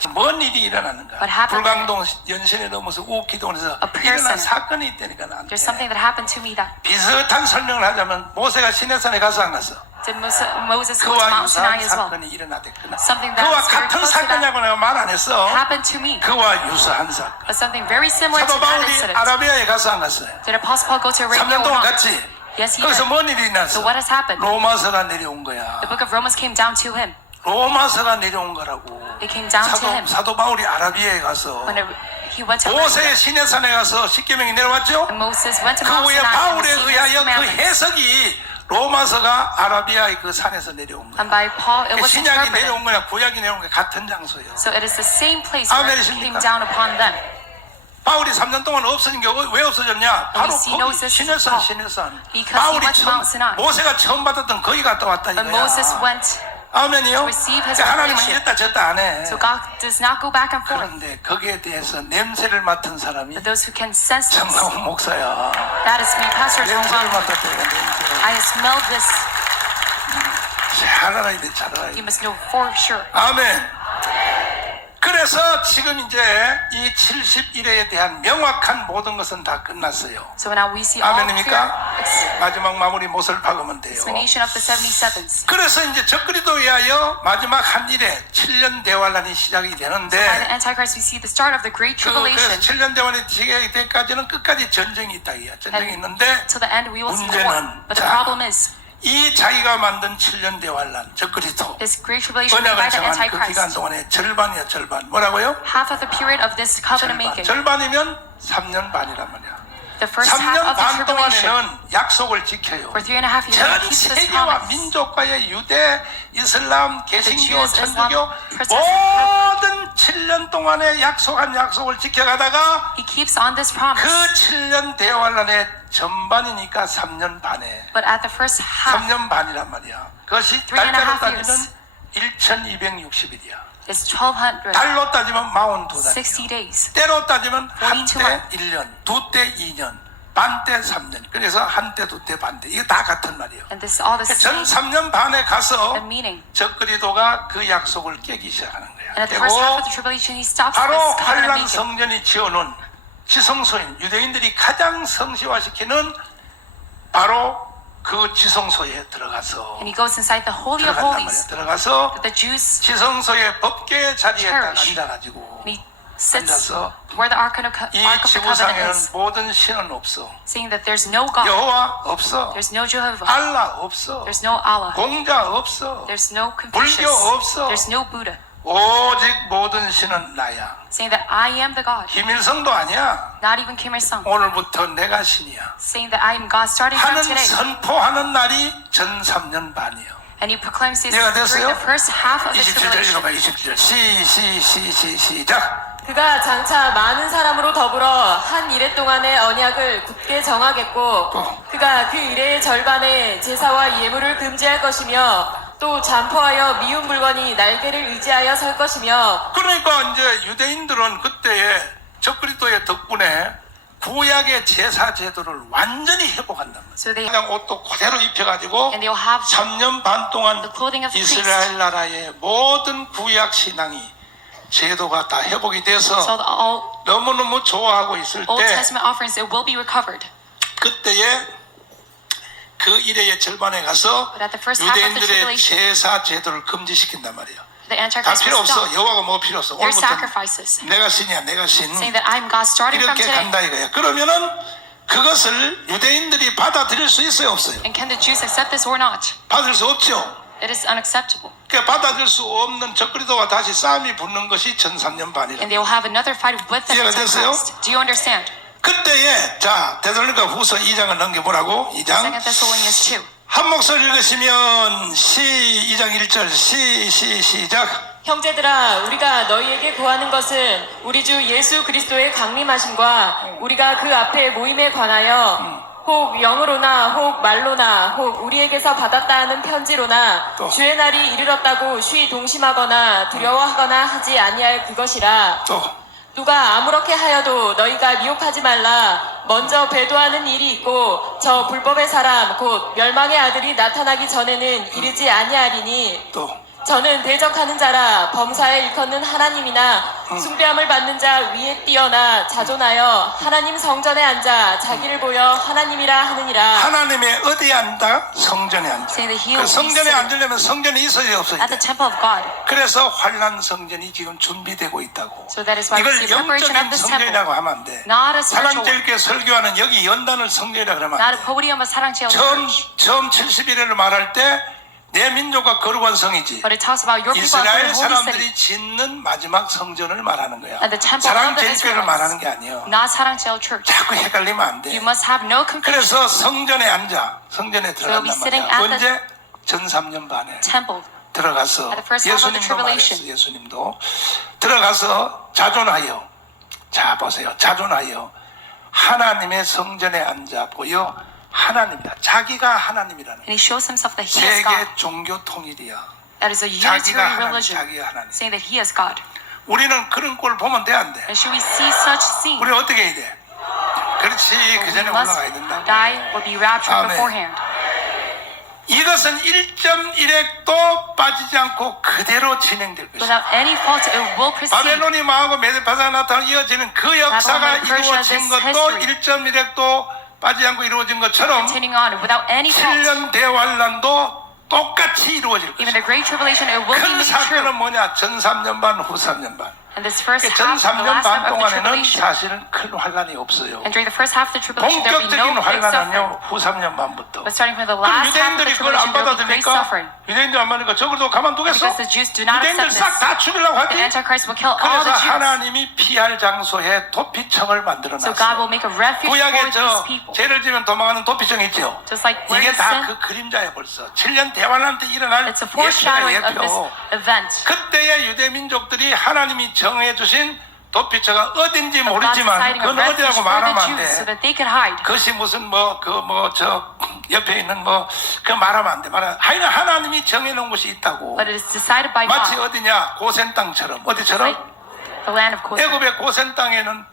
뭔 일이 일어났는가? What happened? 불광동 연신에 넘어서 우기동에서 A prayer 일어난 center. 사건이 있다니까 나한테. There's something that happened to me that 비슷한 설명을 하자면 모세가 시내산에 가서 안 갔어. did Moses go to 그와 Mount Sinai 유사한 as well. 사건이 일어났댔구나. Something that 그와 is very 같은 close to that 사건이라고 내가 말 안 했어. happened to me. 그와 유사한 사건. But something very similar to 사도 that 바울이 incident. 아라비아에 가서 안 갔어요. Did Apostle Paul go to Arabia 3년 or 동안 not? 갔지. Yes, he 거기서 did. 뭔 일이 So 났어? what has happened? 로마서가 내려온 거야. The book of Romans came down to him. 로마서가 내려온 거라고. It came down to him. 사도 바울이 아라비아에 가서 When he went to Arabia, 모세의 시내산에 가서 십계명이 내려왔죠. and Moses went to 그 Mount 후에 Sinai and 바울에 received his 의하여 그 commandments. 해석이 로마서가 아라비아의 그 산에서 내려온 거야. And by Paul, it was 신약이 interpreted. 내려온 거냐 구약이 내려온 게 같은 장소예요. So it is the same place where it 아멘이십니까? came down upon them. 바울이 3년 동안 없어진 게 왜 없어졌냐? 바로 we see 거기 Moses 시내산 Paul. 시내산. Because he 바울이 went to Mount Sinai. 모세가 처음 받았던 거기 갔다 왔다 But 이거야. Moses went, 아멘이요? receive his 그러니까 하나님은 revelation. 이랬다 저랬다 안 해. so God does not go back and forth. 그런데 거기에 대해서 냄새를 맡은 사람이 But those who can sense this, 정강훈 목사야. that is me, Pastor 냄새를 Jong. 맡았다니까 냄새. I have smelled this. 잘 알아야 돼, 잘 알아야 You 돼. must know for sure. 아멘. 그래서 지금 이제 이 71회에 대한 명확한 모든 것은 다 끝났어요. So now we see all clear 아멘입니까? 마지막 마무리 못을 박으면 돼요. explanation of the 77s. 그래서 이제 적그리스도에 의하여 마지막 한 일에 7년 대환란이 시작이 By the 되는데 Antichrist, we see the start of the Great 그래서 Tribulation. 7년 대환이 시작이 때까지는 끝까지 전쟁이 있다 이야. 전쟁이 있는데 Till the end, we will see the war. 문제는 But the 자, problem is, 이 자기가 만든 7년 대환란 적그리스도 this Great Tribulation by 언약을 the 정한 그 기간 Antichrist. 동안에 절반이야 절반. 뭐라고요? Half of the period of this covenant making. 절반이면 3년 반이란 말이야. The first half 3년 of the 반 tribulation. 동안에는 약속을 지켜요. For 3.5 years, 전 he keeps this 세계와 promise. 민족과의 유대, 이슬람, 개신교, Jews, 천주교 Islam, Protestant, 모든 7년 동안의 약속한 약속을 지켜가다가 He keeps on this promise. 그 7년 대환란의 전반이니까 3년 반에 But at the first half, 3년 반이란 말이야. 그것이 3.5 달짜로 years. 따지면 1260일이야. is 1260 달로 따지면 42달. days. 때로 따지면 42 한때 1년, 두 때 2년, 반 때 3년. 그래서 한 때, 두 때, 반 때. 이게 다 같은 말이에요. And this is all the 전 same 3년 반에 가서 the meaning. 적그리도가 그 약속을 깨기 시작하는 거야. And at the first half of 그리고 the tribulation, he stops 바로 this covenant 환란 making. 성전이 지어놓은 지성소인 유대인들이 가장 성시화시키는 바로 그 지성소에 들어가서 And he goes inside the Holy of 들어간단 말이야. Holies. 들어가서 The Jews 지성소의 법궤 자리에 딱 cherish. 앉아가지고 And he sits 앉아서 where the Ark of 이 the Covenant 지구상에는 is, 모든 신은 없어. saying that there's no God, 여호와 없어. there's no Jehovah, 알라 없어. there's no Allah, 공자 없어. there's no Confucius, 불교 없어. there's no Buddha, 오직 모든 신은 나야. saying that I am the God, 김일성도 아니야. not even Kim Il-sung, 오늘부터 내가 신이야. saying that I am God starting from 하는 today. 선포하는 날이 전 3년 반이요. And he proclaims this 이해가 during 됐어요? the first half of the 27절 tribulation. 읽어봐. 27절 시작. 그가 장차 많은 사람으로 더불어 한 이래 동안의 언약을 굳게 정하겠고 그가 그 이래의 절반에 제사와 예물을 금지할 것이며 또 잠포하여 미운 물건이 날개를 의지하여 설 것이며 그러니까 이제 유대인들은 그때에 적그리스도의 덕분에 구약의 제사 제도를 완전히 회복한단 말이에요. So they 그냥 옷도 그대로 입혀가지고 and they'll have 3년 반 동안 the clothing of priests. 이스라엘 나라의 모든 구약 신앙이 제도가 다 회복이 돼서 So the all 너무너무 좋아하고 있을 Old 때 Testament offerings, it will be recovered. 그때에 그 이래의 절반에 가서 But at the first half of the 유대인들의 tribulation, 제사 제도를 금지시킨단 말이에요. the 다 Antichrist 필요 will 없어. stop 여호와가 뭐 필요 없어. their 오늘부터 sacrifices, 내가 신이야, 내가 신. saying that I am God starting from 이렇게 today. 간다 이거야. 그러면은 그것을 유대인들이 받아들일 수 있어요, 없어요? And can the Jews accept this or not? 받을 수 없죠. It is unacceptable. 그러니까 받아들일 수 없는 적그리스도와 다시 싸움이 붙는 것이 전 3년 반이라. And they will have another fight with the 이해가 됐어요? Antichrist. Do you understand? 그때에 자 데살로니가 후서 2장을 넘겨보라고. 2장 2 Thessalonians 2. 한 목소리 읽으시면 2장 1절 시작. 형제들아 우리가 너희에게 구하는 것은 우리 주 예수 그리스도의 강림하심과 우리가 그 앞에 모임에 관하여 혹 영으로나 혹 말로나 혹 우리에게서 받았다 하는 편지로나 또. 주의 날이 이르렀다고 쉬 동심하거나 두려워하거나 하지 아니할 그것이라. 또 누가 아무렇게 하여도 너희가 미혹하지 말라. 먼저 배도하는 일이 있고 저 불법의 사람 곧 멸망의 아들이 나타나기 전에는 이르지 아니하리니 또. 저는 대적하는 자라 범사에 일컫는 하나님이나 숭배함을 받는 자 위에 뛰어나 자존하여 하나님 성전에 앉아 자기를 보여 하나님이라 하느니라. 하나님의 어디에 앉아? 성전에 앉아. Saying that he 그 will be 성전에 sitting 앉으려면 성전이 있어야 없어야 at the 돼. temple of God. 그래서 환란 성전이 지금 준비되고 있다고. So that is why we 이걸 see preparation of 영적인 this temple. 성전이라고 하면 안 돼. Not a spiritual one. 사랑제일교회 설교하는 여기 연단을 성전이라고 그러면 안 Not a 돼. podium of 사랑제일 처음 church. 71회를 말할 때 내 민족과 거룩한 성이지. But it talks about your people as 이스라엘 the holy city. 사람들이 짓는 마지막 성전을 말하는 거야. And the temple of the 사랑제일교회를 말하는 게 Israelites. 아니에요. Not 사랑제일 church. 자꾸 헷갈리면 안 돼. You must have no confusion. 그래서 성전에 앉아. 성전에 be 들어간단 sitting 말이야. at the 언제? 전 3년 반에 Temple. 들어가서 At the first half of the 예수님도 tribulation. 말했어. 예수님도 들어가서 자존하여. 자 보세요. 자존하여 하나님의 성전에 앉아 보여 하나님이다. 자기가 하나님이라는 And he shows himself that he is God. 세계 종교 통일이야. That is a 자기가 unitary 하나님, religion. 자기가 하나님. Saying that he is God. 우리는 그런 꼴 보면 돼 안 돼? And should we see such scene? 우리 어떻게 해야 돼? 그렇지. 그 We 전에 must 올라가야 된다. die or be raptured 아멘. beforehand. 이것은 1.1핵도 빠지지 않고 그대로 진행될 것이다. Without any fault, it will proceed. 바벨론이 망하고 메데파사가 나타나 이어지는 그 역사가 Babylon and Persia, 이루어진 this 것도 history. 1.1핵도 빠지지 않고 이루어진 것처럼 Continuing on without any fault. 7년 대환란도 똑같이 이루어질 Even 것이다. the Great Tribulation, it will be 큰 made 사건은 true. 뭐냐? 전 3년 반, 후 3년 반. And this first 전 half, the 3년 last 반 half of the 동안에는 tribulation. 사실은 큰 환란이 없어요. And during the first half of the tribulation, there will be 본격적인 no great suffering. 환란은요 후 3년 반부터. But starting from the 그럼 last half of the 유대인들이 그걸 안 tribulation, there will be great 받아들니까 suffering. 유대인들 안 받으니까 저걸도 가만두겠어? Because the Jews do not 유대인들 accept 싹 this. 다 죽이려고 The 하지? Antichrist will kill all 그래서 the Jews. 하나님이 피할 장소에 도피청을 So God will 만들어놨어요. make a refuge for 구약에 these 저 people. 죄를 지면 도망가는 도피청 있죠? Just like where 이게 you 다 sin, 그 그림자야 벌써. 7년 대환란 때 일어날 it's a 예표야 foreshadowing of this 예표. event. 그때의 유대 민족들이 하나님이 정해주신 도피처가 어딘지 Of God 모르지만 deciding a 그건 refuge 어디라고 for the 말하면 안 Jews so 돼. that they could hide. 그것이 무슨 저 옆에 있는 그 말하면 안 돼. 하여간 하나님이 정해놓은 곳이 있다고. But it is decided by 마치 God. 어디냐? 고센 땅처럼. Like 어디처럼? the land of Goshen. 애굽의 고센 땅에는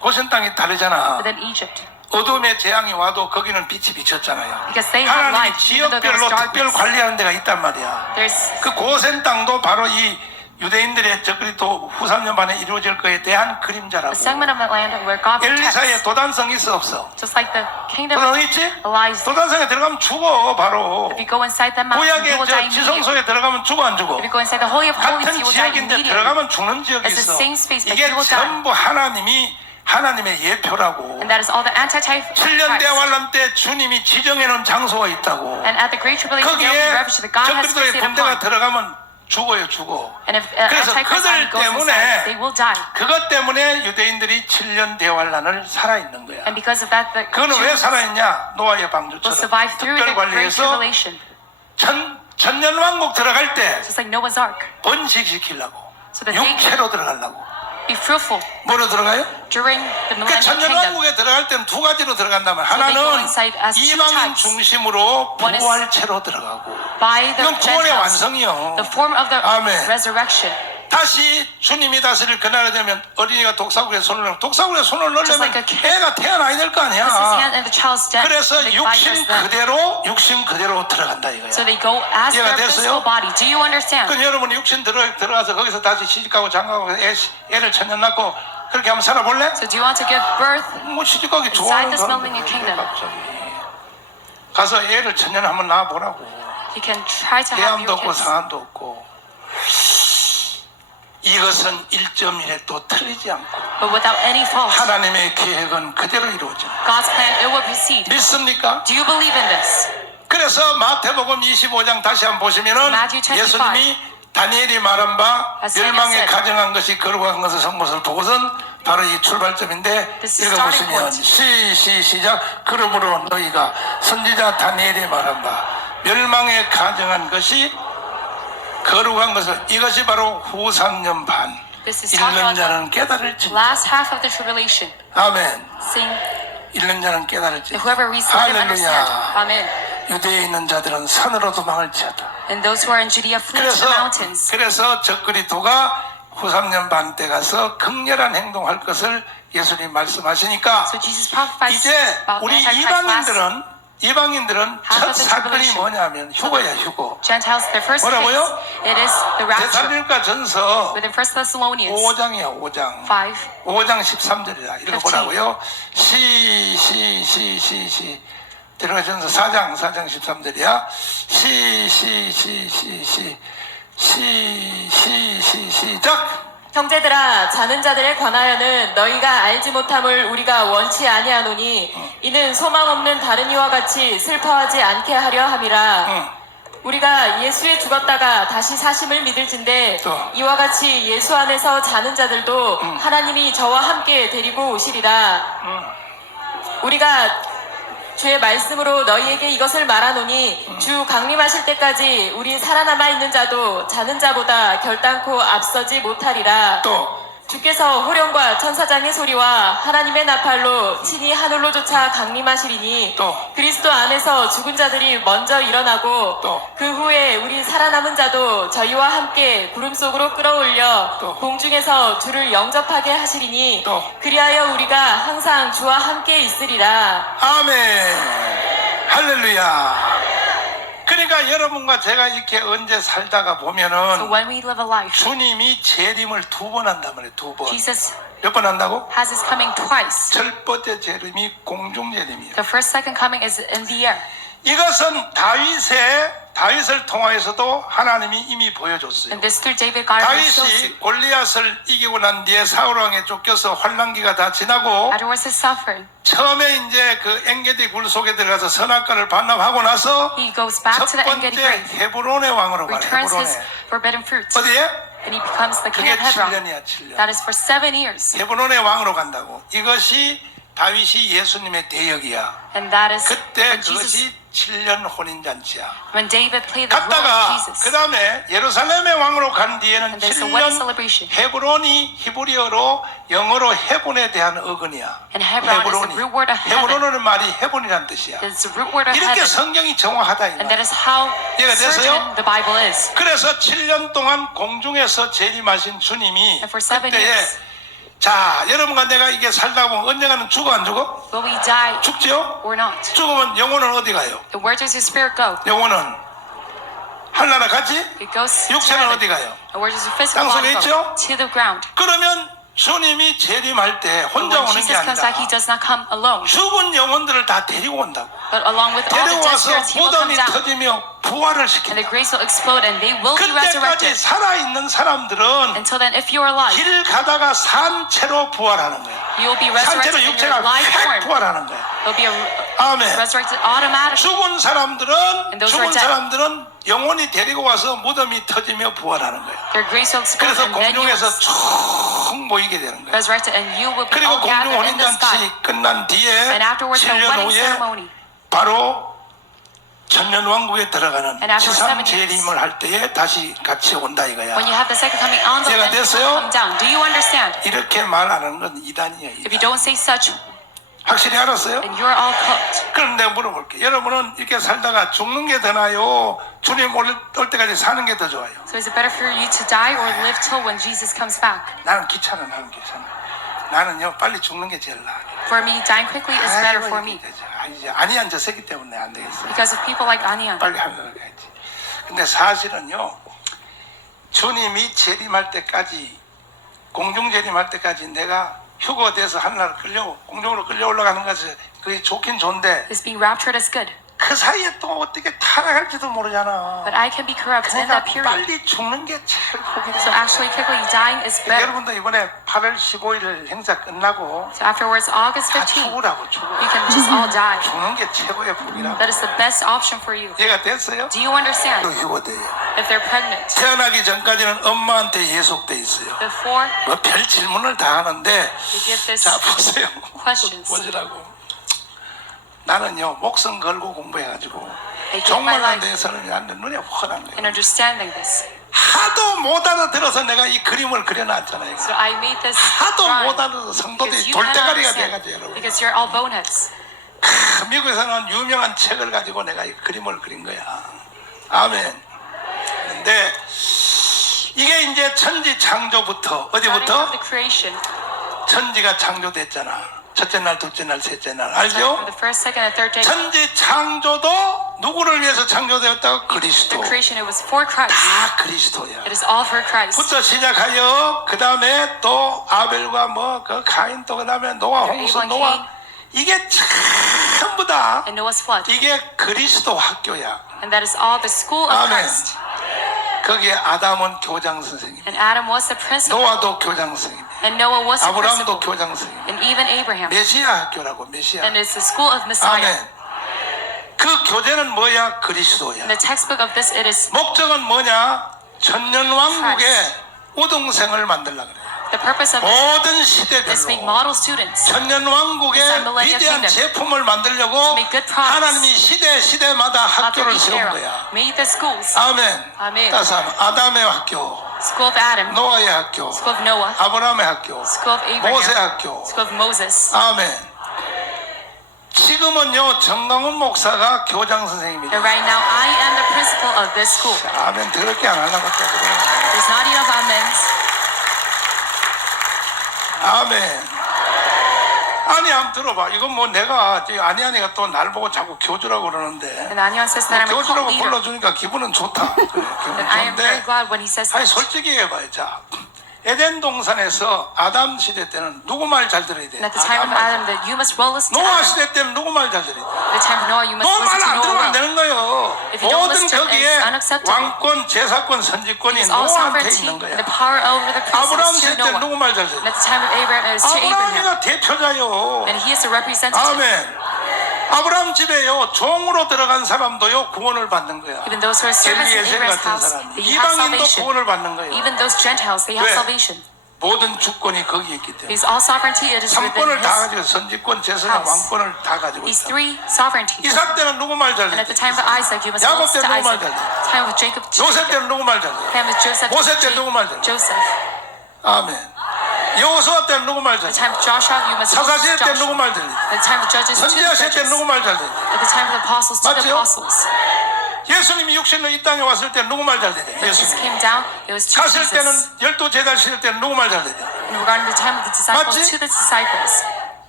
고센 땅이 다르잖아. But then Egypt. 어둠의 재앙이 와도 거기는 빛이 비쳤잖아요. Because they had 하나님이 light, even though there 지역별로 was 특별 darkness. 관리하는 데가 있단 말이야. There's 그 고센 땅도 바로 이 유대인들의 적그리스도 후 3년 반에 이루어질 것에 대한 그림자라고. The segment of the land where God 엘리사의 protects. 도단성이 있어 없어? Just like the kingdom 도단성 of 있지? Elijah. 도단성에 들어가면 죽어 바로. If you go inside that mountain, you 구약의 will die 저 immediately. 지성소에 들어가면 죽어 안 죽어? If you go inside the Holy of Holies, 같은 you will die 지역인데 immediately. 들어가면 죽는 지역이 It's the 있어. same space, but 이게 you will die. 전부 하나님의 예표라고. And that is all the anti-type of 7년 Christ. 대환란 때 주님이 지정해 놓은 장소가 있다고. And at the Great Tribulation, there will be 거기에 refuge that God has 적그리스도의 fixed 군대가 upon. 들어가면 죽어요 죽어. And if 그래서 anti-Christ army 그들 goes 때문에 inside, they will die. 그것 때문에 유대인들이 7년 대환란을 살아있는 거야. And because of that, the 그거는 왜 Jews 살아있냐? 노아의 will 방주처럼 survive through the 특별 Great 관리에서 Tribulation. 천년왕국 들어갈 때 Just like Noah's Ark. 번식시키려고 So that they can 육체로 들어가려고. be fruitful 뭐로 들어가요? during the 그러니까 millennial kingdom. 천년왕국에 들어갈 때는 두 가지로 들어간다면 they go 하나는 inside as two 이방인 types. 중심으로 One is 부활체로 들어가고 By the 이건 구원의 Gentiles, 완성이요. the form of the 아멘. resurrection. 다시 주님이 다스릴 그날이 되면 어린이가 독사구에 손을 넣으면 독사구에 손을 Just 넣으려면 like a kid. 애가 태어나야 될 거 Puts his 아니야. hand in the child's death. 그래서 They bypass that. 육신 그대로 들어간다 이거야. So they go as 이해가 their 됐어요? physical body. Do you understand? 그 여러분이 육신 들어가서 거기서 다시 시집가고 장가고 애를 천년 낳고 그렇게 한번 살아볼래? So do you want to give birth 뭐 시집가기 inside 좋아하는 this millennial kingdom? 갑자기 가서 애를 천년 한번 낳아보라고. You can try to have 대암도 your 없고 kids. 상한도 없고. 이것은 1.1에 또 틀리지 않고 But without any fault. 하나님의 계획은 그대로 이루어집니다. God's plan, it will proceed. 믿습니까? Do you believe in this? 그래서 마태복음 25장 다시 한번 보시면은 Matthew 25. 예수님이 다니엘이 말한 바 As Daniel 멸망에 said. 가정한 것이 거룩한 것을 선 것을 보고선 바로 이 출발점인데 This is starting 읽어보시면 point. 시작. 그러므로 너희가 선지자 다니엘이 말한 바 멸망에 가정한 것이 거룩한 것을 이것이 바로 후 3년 반 This is talking 읽는 about 자는 깨달을지. the last half of the tribulation. 아멘. Sing, 읽는 자는 깨달을지. whoever reads let him understand. 할렐루야. Amen. 유대에 있는 자들은 산으로 도망을지어다. And those who are in Judea flee to the mountains. 그래서 적그리스도가 후 3년 반 때 가서 극렬한 행동할 것을 예수님 말씀하시니까 So Jesus prophesied 이제 about 우리 Antichrist last. 이방인들은 Half 첫 of the 사건이 tribulation. 뭐냐면 휴거야 휴거. Gentiles, their first 뭐라고요? phase, it is the rapture. 데살로니가 전서 Within 1 Thessalonians 5장이야 5장 5, 5장 13절이라 읽어보라고요. 데살로니가전서 4장 13절이야. 시작. 형제들아 자는 자들에 관하여는 너희가 알지 못함을 우리가 원치 아니하노니 이는 소망 없는 다른 이와 같이 슬퍼하지 않게 하려 함이라. 응. 우리가 예수에 죽었다가 다시 사심을 믿을진데 또. 이와 같이 예수 안에서 자는 자들도 하나님이 저와 함께 데리고 오시리라. 우리가 주의 말씀으로 너희에게 이것을 말하노니 주 강림하실 때까지 우리 살아남아 있는 자도 자는 자보다 결단코 앞서지 못하리라. 또 주께서 호령과 천사장의 소리와 하나님의 나팔로 친히 하늘로 쫓아 강림하시리니 또. 그리스도 안에서 죽은 자들이 먼저 일어나고 또. 그 후에 우리 살아남은 자도 저희와 함께 구름 속으로 끌어올려 또. 공중에서 주를 영접하게 하시리니 또. 그리하여 우리가 항상 주와 함께 있으리라. 아멘. 할렐루야. 그러니까 여러분과 제가 이렇게 언제 살다가 So 보면은 when we live a life, 주님이 재림을 2번 한단 말이에요. 2번. Jesus 몇 번 한다고? has his coming twice. 첫 번째 재림이 공중 재림이에요. The first, second coming is in the air. 이것은 다윗을 통하여서도 하나님이 이미 보여줬어요. And this through David, God revealed to 다윗이 골리앗을 이기고 난 뒤에 사울 왕에 쫓겨서 환란기가 다 지나고 afterwards his suffering. 처음에 이제 그 엔게디 굴 속에 들어가서 선악과를 반납하고 나서 He goes back 첫 to the Engedi 번째 grave, 헤브론의 왕으로 가요. returns his 헤브론에. forbidden fruit, 어디에? and he becomes the king 그게 of Hebron. 7년이야 7년. That is for 7 years. 헤브론의 왕으로 간다고. 이것이 다윗이 예수님의 대역이야. And that is 그때 when Jesus, 그것이 7년 혼인잔치야. when David played the role of 갔다가 Jesus. 그 다음에 예루살렘의 왕으로 간 뒤에는 And there's a wedding 7년 celebration. 헤브론이 히브리어로 영어로 헤본에 대한 어근이야. And Hebron is the root word of heaven. 헤브론은 말이 헤본이란 뜻이야. It's the root word of 이렇게 heaven. 성경이 정확하다 이 And that 말이야. is how 이해가 됐어요? certain the Bible is. 그래서 7년 동안 공중에서 재림하신 주님이 And for 7 그때에 years. 자 여러분과 내가 이게 살다 보면 언젠가는 죽어 안 죽어? Will we die 죽지요? or not? 죽으면 영혼은 어디 가요? And where does your spirit go? 영혼은 하늘나라 가지? It goes to 육체는 heaven. 어디 가요? And where does the physical 땅속에 body 있죠? go? To the ground. 그러면 주님이 재림할 때 But 혼자 when 오는 게 Jesus comes back, he 아니라 does not come alone. 죽은 영혼들을 다 데리고 온다고. But along with all the dead 데려와서 spirits, he will come 무덤이 down. 터지며 부활을 And 시킨다. the grace will explode and they will be 그때까지 resurrected. 살아있는 사람들은 Until then, if you are alive, 길 가다가 산채로 부활하는 거야. you will be 산채로 resurrected in 육체가 your life 획 form. 부활하는 거야. You'll be 아멘. resurrected automatically. 죽은 사람들은 And those who are dead, 영혼이 데리고 와서 무덤이 터지며 부활하는 거야. their grace will explode 그래서 and then you will 공중에서 쭉 모이게 되는 거야. resurrected and you will be 그리고 all 공중 gathered in the sky. 혼인잔치 끝난 뒤에 And afterwards, the 7년 wedding 후에 ceremony. 바로 천년왕국에 들어가는 And after 지상 7 years, 재림을 할 때에 다시 같이 온다 이거야. when you have the second coming on, 이해가 then you 됐어요? will come down. Do you understand? 이렇게 말하는 건 이단이에요. If you 이단. don't say such, 확실히 알았어요? then you're all cooked. 그럼 내가 물어볼게. 여러분은 이렇게 살다가 죽는 게 더 나아요? 주님 올 때까지 사는 게 더 좋아요? So is it better for you to die or live till when Jesus comes back? 나는 귀찮아. 나는요 빨리 죽는 게 제일 나아. For me, dying quickly is better for me. 아니 앉아 서기 때문에 안 되겠어. Because of people like Anian. 빨리 하늘나라 가야지. 근데 사실은요 주님이 재림할 때까지 공중 재림할 때까지 내가 휴거돼서 하늘나라 공중으로 끌려 올라가는 것이 그게 좋긴 좋은데 Is being raptured is good. 그 사이에 또 어떻게 타락할지도 모르잖아. But I can be corrupt in 그러니까 that period. 빨리 죽는 게 제일 복이다. So actually, quickly dying is better. 여러분도 이번에 8월 15일 행사 끝나고 So afterwards, August 다 15th, 죽으라고 you can just all die. 죽는 게 최고의 복이라고. That is the best option for you. 이해가 됐어요? Do you understand? 또 휴거돼요. If they're pregnant, 태어나기 전까지는 엄마한테 예속돼 있어요. before 뭐 별 질문을 다 하는데 you give this 자 보세요. questions, 보시라고. 나는요 목숨 걸고 공부해가지고 I give my 종말에 life 대해서는 나는 눈에 훤한 in 거예요. understanding this. 하도 못 알아들어서 내가 이 그림을 그려놨잖아요. So I made this 하도 못 drawing 알아서 because 성도들이 you cannot 돌대가리가 understand. 돼가지고 여러분. Because you're all boneheads. 미국에서는 유명한 책을 가지고 내가 이 그림을 그린 거야. 아멘. 근데 이게 이제 천지 창조부터 Starting from 어디부터 the creation, 천지가 창조됐잖아. 첫째 날, 둘째 날, 셋째 날. starting 알죠? from the first, second, and third day. 천지 창조도 누구를 위해서 창조되었다고? The 그리스도. creation, it was for Christ. 다 그리스도야. It is all for Christ. 부터 시작하여 그 다음에 또 아벨과 뭐 그 가인 또 그 다음에 노아 홍수 Abel and 노아 Cain. 이게 전부 다 And Noah's flood. 이게 그리스도 학교야. And that is all the school of 아멘. Christ. 거기에 아담은 교장 선생님, And Adam was the principal. 노아도 교장 선생님, And Noah was the 아브라함도 principal. 교장 선생님. And even Abraham. 메시아 학교라고 메시아. And it's the school of Messiah. 아멘. 그 교재는 뭐야? 그리스도야. In the textbook of this, it is 목적은 뭐냐? 천년왕국의 우등생을 만들려고 그래. the purpose of this 모든 is to make 시대별로 model students. 천년왕국의 millennial 위대한 kingdom. 제품을 만들려고 make good products. 하나님이 시대마다 After 학교를 each 세운 era, 거야. made the schools. 아멘. 아멘. 따라서 아담의 학교, School of Adam, 노아의 학교, school of Noah, 아브라함의 학교, school of 모세 Abraham, 학교. school of Moses. 아멘. 지금은요 정강훈 목사가 교장 선생님이죠. And right now, I am the principal of this school. 아멘. 더럽게 안 하려고 했다 그래. There's not enough amens. 아멘. 아니 한번 들어봐. 이건 뭐 내가 아니가 또 날 보고 자꾸 교주라고 그러는데 And Anion says that I'm a cult 교주라고 leader. 불러주니까 기분은 좋다. 그래, 기분 And I am very 좋은데 glad when he says 아니 that. 솔직히 해봐요. 자 에덴 동산에서 아담 시대 때는 누구 말 잘 들어야 돼? And at the time of 아담 말. Adam, that you must well listen to 노아 Adam. 시대 때는 누구 말 잘 들어야 돼? At the time of Noah, you must 노아 listen 말 to 안 들으면 안 Noah well. 되는 거예요. If you don't 모든 listen, 거기에 it's unacceptable. 왕권, 제사권, 선지권이 It's all 노아한테 sovereignty 있는 and the 거야. power over the 아브라함 princess 시대 to 때는 Noah. 누구 말 잘 들어야 And 돼? at the time of Abraham, it was to Abraham. 아브라함이가 대표자요. And he is the representative. 아멘. 아브라함 집에요 종으로 들어간 사람도요 구원을 받는 거야. Even those who are servants in 엘리에셀 Abraham's 같은 house, 사람, they have 이방인도 salvation. 구원을 받는 거예요. Even those Gentiles, they have 왜? salvation. 모든 주권이 거기에 있기 때문에. Because all sovereignty, it is within 삼권을 다 his. 가지고 선지권, 제사권, house. 왕권을 다 가지고 These 있다. three sovereignties. 이삭 때는 누구 말 잘 And at 듣지? the time of Isaac, you must 야곱 listen to 때는 누구 말 Isaac. 잘 듣지? Time of Jacob, 요셉 Jacob. 때는 누구 말 잘 듣지? Time of Joseph, 모세 때는 누구 말 잘 듣지? Joseph. 아멘. 여호수아 때는 누구 말 잘 At the 듣지? time of Joshua, you must listen 사사시대 to 때는 누구 Joshua. 말 잘 듣지? At the time of Judges, to the 선지자 시대 때는 judges. 누구 말 잘 듣지? At the time of the apostles, to the 맞죠? apostles. 예수님이 육신으로 이 땅에 왔을 때 누구 말 잘 듣지? When Jesus 예수님. came down, it was to 갔을 때는 Jesus. 열두 제자 시대 때는 누구 말 잘 듣지? And regarding the time of the disciples, 맞지? to the disciples.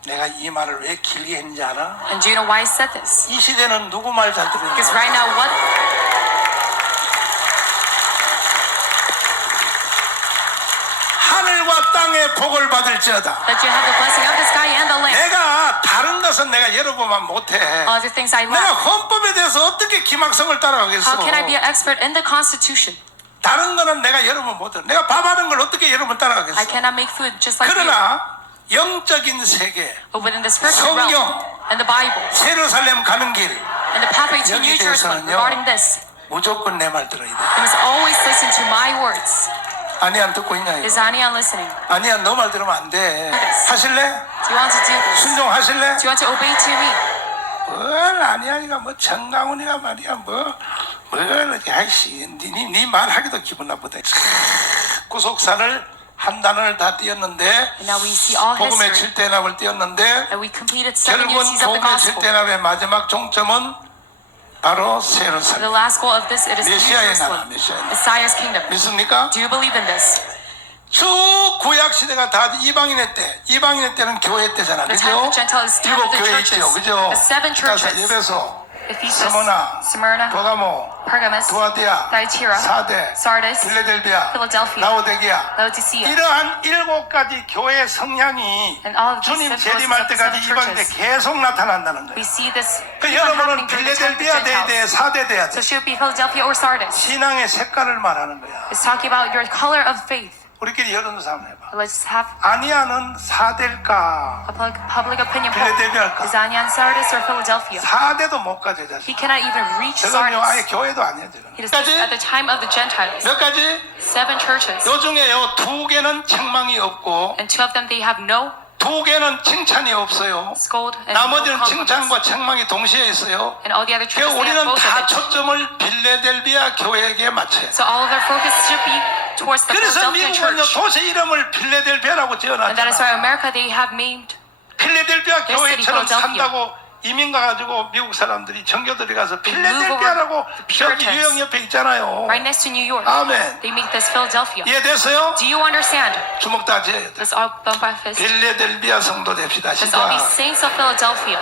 내가 이 말을 왜 길게 했는지 알아? And do you know why I said this? 이 시대는 누구 말 잘 들으니까 Because right now, what 복을 받을지어다. that you have the blessing of the sky and the land. 내가 다른 것은 내가 여러분만 못해. Other things I 내가 lack. 헌법에 대해서 어떻게 기막성을 따라가겠어? How can I be an expert in the Constitution? 다른 거는 내가 여러분 못해. 내가 밥 하는 걸 어떻게 여러분 따라가겠어? I cannot make food just like you. 그러나 영적인 세계, But within the spiritual realm 성경, and the Bible 예루살렘 가는 길 and the pathway to New 여기 Jerusalem 대해서는요. regarding this, 무조건 내 말 들어야 돼. you must always listen to my words. 아니 안 듣고 있냐 이거? Is anyone listening? 아니야 너 말 들으면 안 돼. 하실래? Do you want to do this? 순종하실래? Do you want to obey to me? 뭘 아니야 뭐 정강훈이가 말이야 뭘 아이씨 네 말하기도 기분 나쁘다. 구속사를 한 단원을 다 띄었는데 And now we see all 복음의 history. 7대 연합을 띄었는데 And we completed 7 결국은 units of the 복음의 gospel. 7대 연합의 마지막 종점은 바로 The 예루살렘. last goal of this it is New 메시아의 나라, Jerusalem, 메시아의 나라. Messiah's kingdom. 믿습니까? Do you believe in this? 쭉 구약 시대가 다 이방인의 때, 이방인의 때는 교회 때잖아, The time 그죠? of Gentiles is time 일곱 of the 교회 churches. 있죠, 그죠? The 7 그래서 churches. 에베소, Ephesus, 스모나, Smyrna, 도가모, Pergamos, 두아디아, Thyatira, 사대, Sardis, 필라델비아, Philadelphia, 라오데기아. Laodicea. 이러한 7가지 교회 성향이 And all of these 주님 7 재림할 of the 때까지 7 이방인에 churches. 계속 나타난다는 We 거예요. see this 그 keep on 여러분은 happening during the time of the 필라델비아 돼야 돼, Gentiles. 사대 돼야 So 돼. should it be Philadelphia or Sardis? 신앙의 색깔을 말하는 거야. It's talking about your color of faith. 우리끼리 여론조사 한번 해봐. Let's have 아니야는 사대일까? a public opinion poll. 필라델비아 할까? Is Anyan Sardis or Philadelphia? 사대도 못 가져 자식. He cannot even reach 저건요 아예 Sardis. 교회도 아니에요 저건. It is 몇 가지? at the time of the Gentiles. 몇 가지? 7 churches. 요 중에요 2개는 책망이 없고 And 2 of them, they have no 2개는 칭찬이 없어요. scold and no 나머지는 compliments. 칭찬과 책망이 동시에 있어요. And all the other churches, 그래서 they have 우리는 both of 다 it. 초점을 빌레델비아 교회에게 맞춰야 돼. So all of our focus should be towards the 그래서 Philadelphia 미국은요 church. 도시 이름을 빌레델비아라고 And that is why 지어놨잖아. America, they have named 필라델비아 Their city, 교회처럼 Philadelphia. 산다고 이민 가가지고 미국 사람들이 정교들이 가서 They move over 필라델비아라고 the 저기 Puritans. 유형 옆에 있잖아요. right next to New York. 아멘. They make this Philadelphia. 이해됐어요? Do you understand? 주먹 다 쥐어야 돼. Let's all bump our fist. 빌레델비아 성도 됩시다. Let's all be 시작. saints of Philadelphia.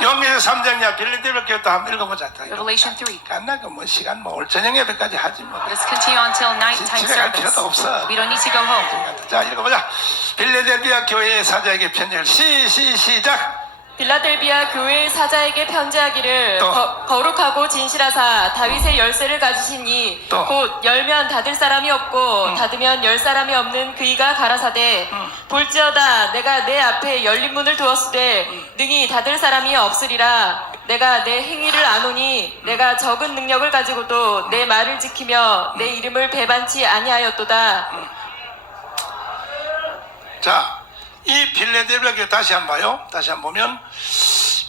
영계서 3장이야. 빌레델비아 교회 또 한번 읽어보자. Revelation 3. 간나 그뭐 시간 뭐 올 저녁 예배까지 하지 뭐. Let's continue until nighttime 집에 갈 service. 필요도 없어. We don't need to go home. 자 읽어보자. 빌레델비아 교회의 사자에게 편지를 시작. 빌라델비아 교회 사자에게 편지하기를 또. 거룩하고 진실하사 다윗의 열쇠를 가지신 이 또. 곧 열면 닫을 사람이 없고 닫으면 열 사람이 없는 그이가 가라사대 볼지어다 내가 내 앞에 열린 문을 두었으되 능히 닫을 사람이 없으리라 내가 내 행위를 아노니 내가 적은 능력을 가지고도 내 말을 지키며 내 이름을 배반치 아니하였도다. 자, 이 빌레델비아 교회 다시 한번 봐요. 다시 한번 보면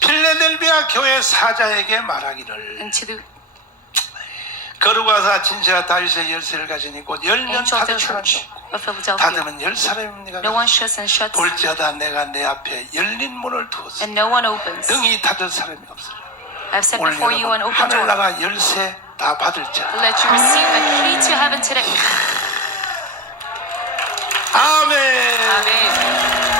빌레델비아 교회 사자에게 말하기를 And to the 거룩하사 진실한 다윗의 열쇠를 가지니 곧 열면 angel of 닫을 the 사람이 church 없고 of Philadelphia. 닫으면 열 사람입니까? No one shuts and shuts, 볼지어다 내가 내 앞에 열린 문을 두었으니 and no one opens. 능히 닫을 사람이 없으리라. I've set 오늘 before you an 여러분 open door. 하늘나라 열쇠 다 받을지어다. Let you receive a key to heaven today. 아멘. Amen.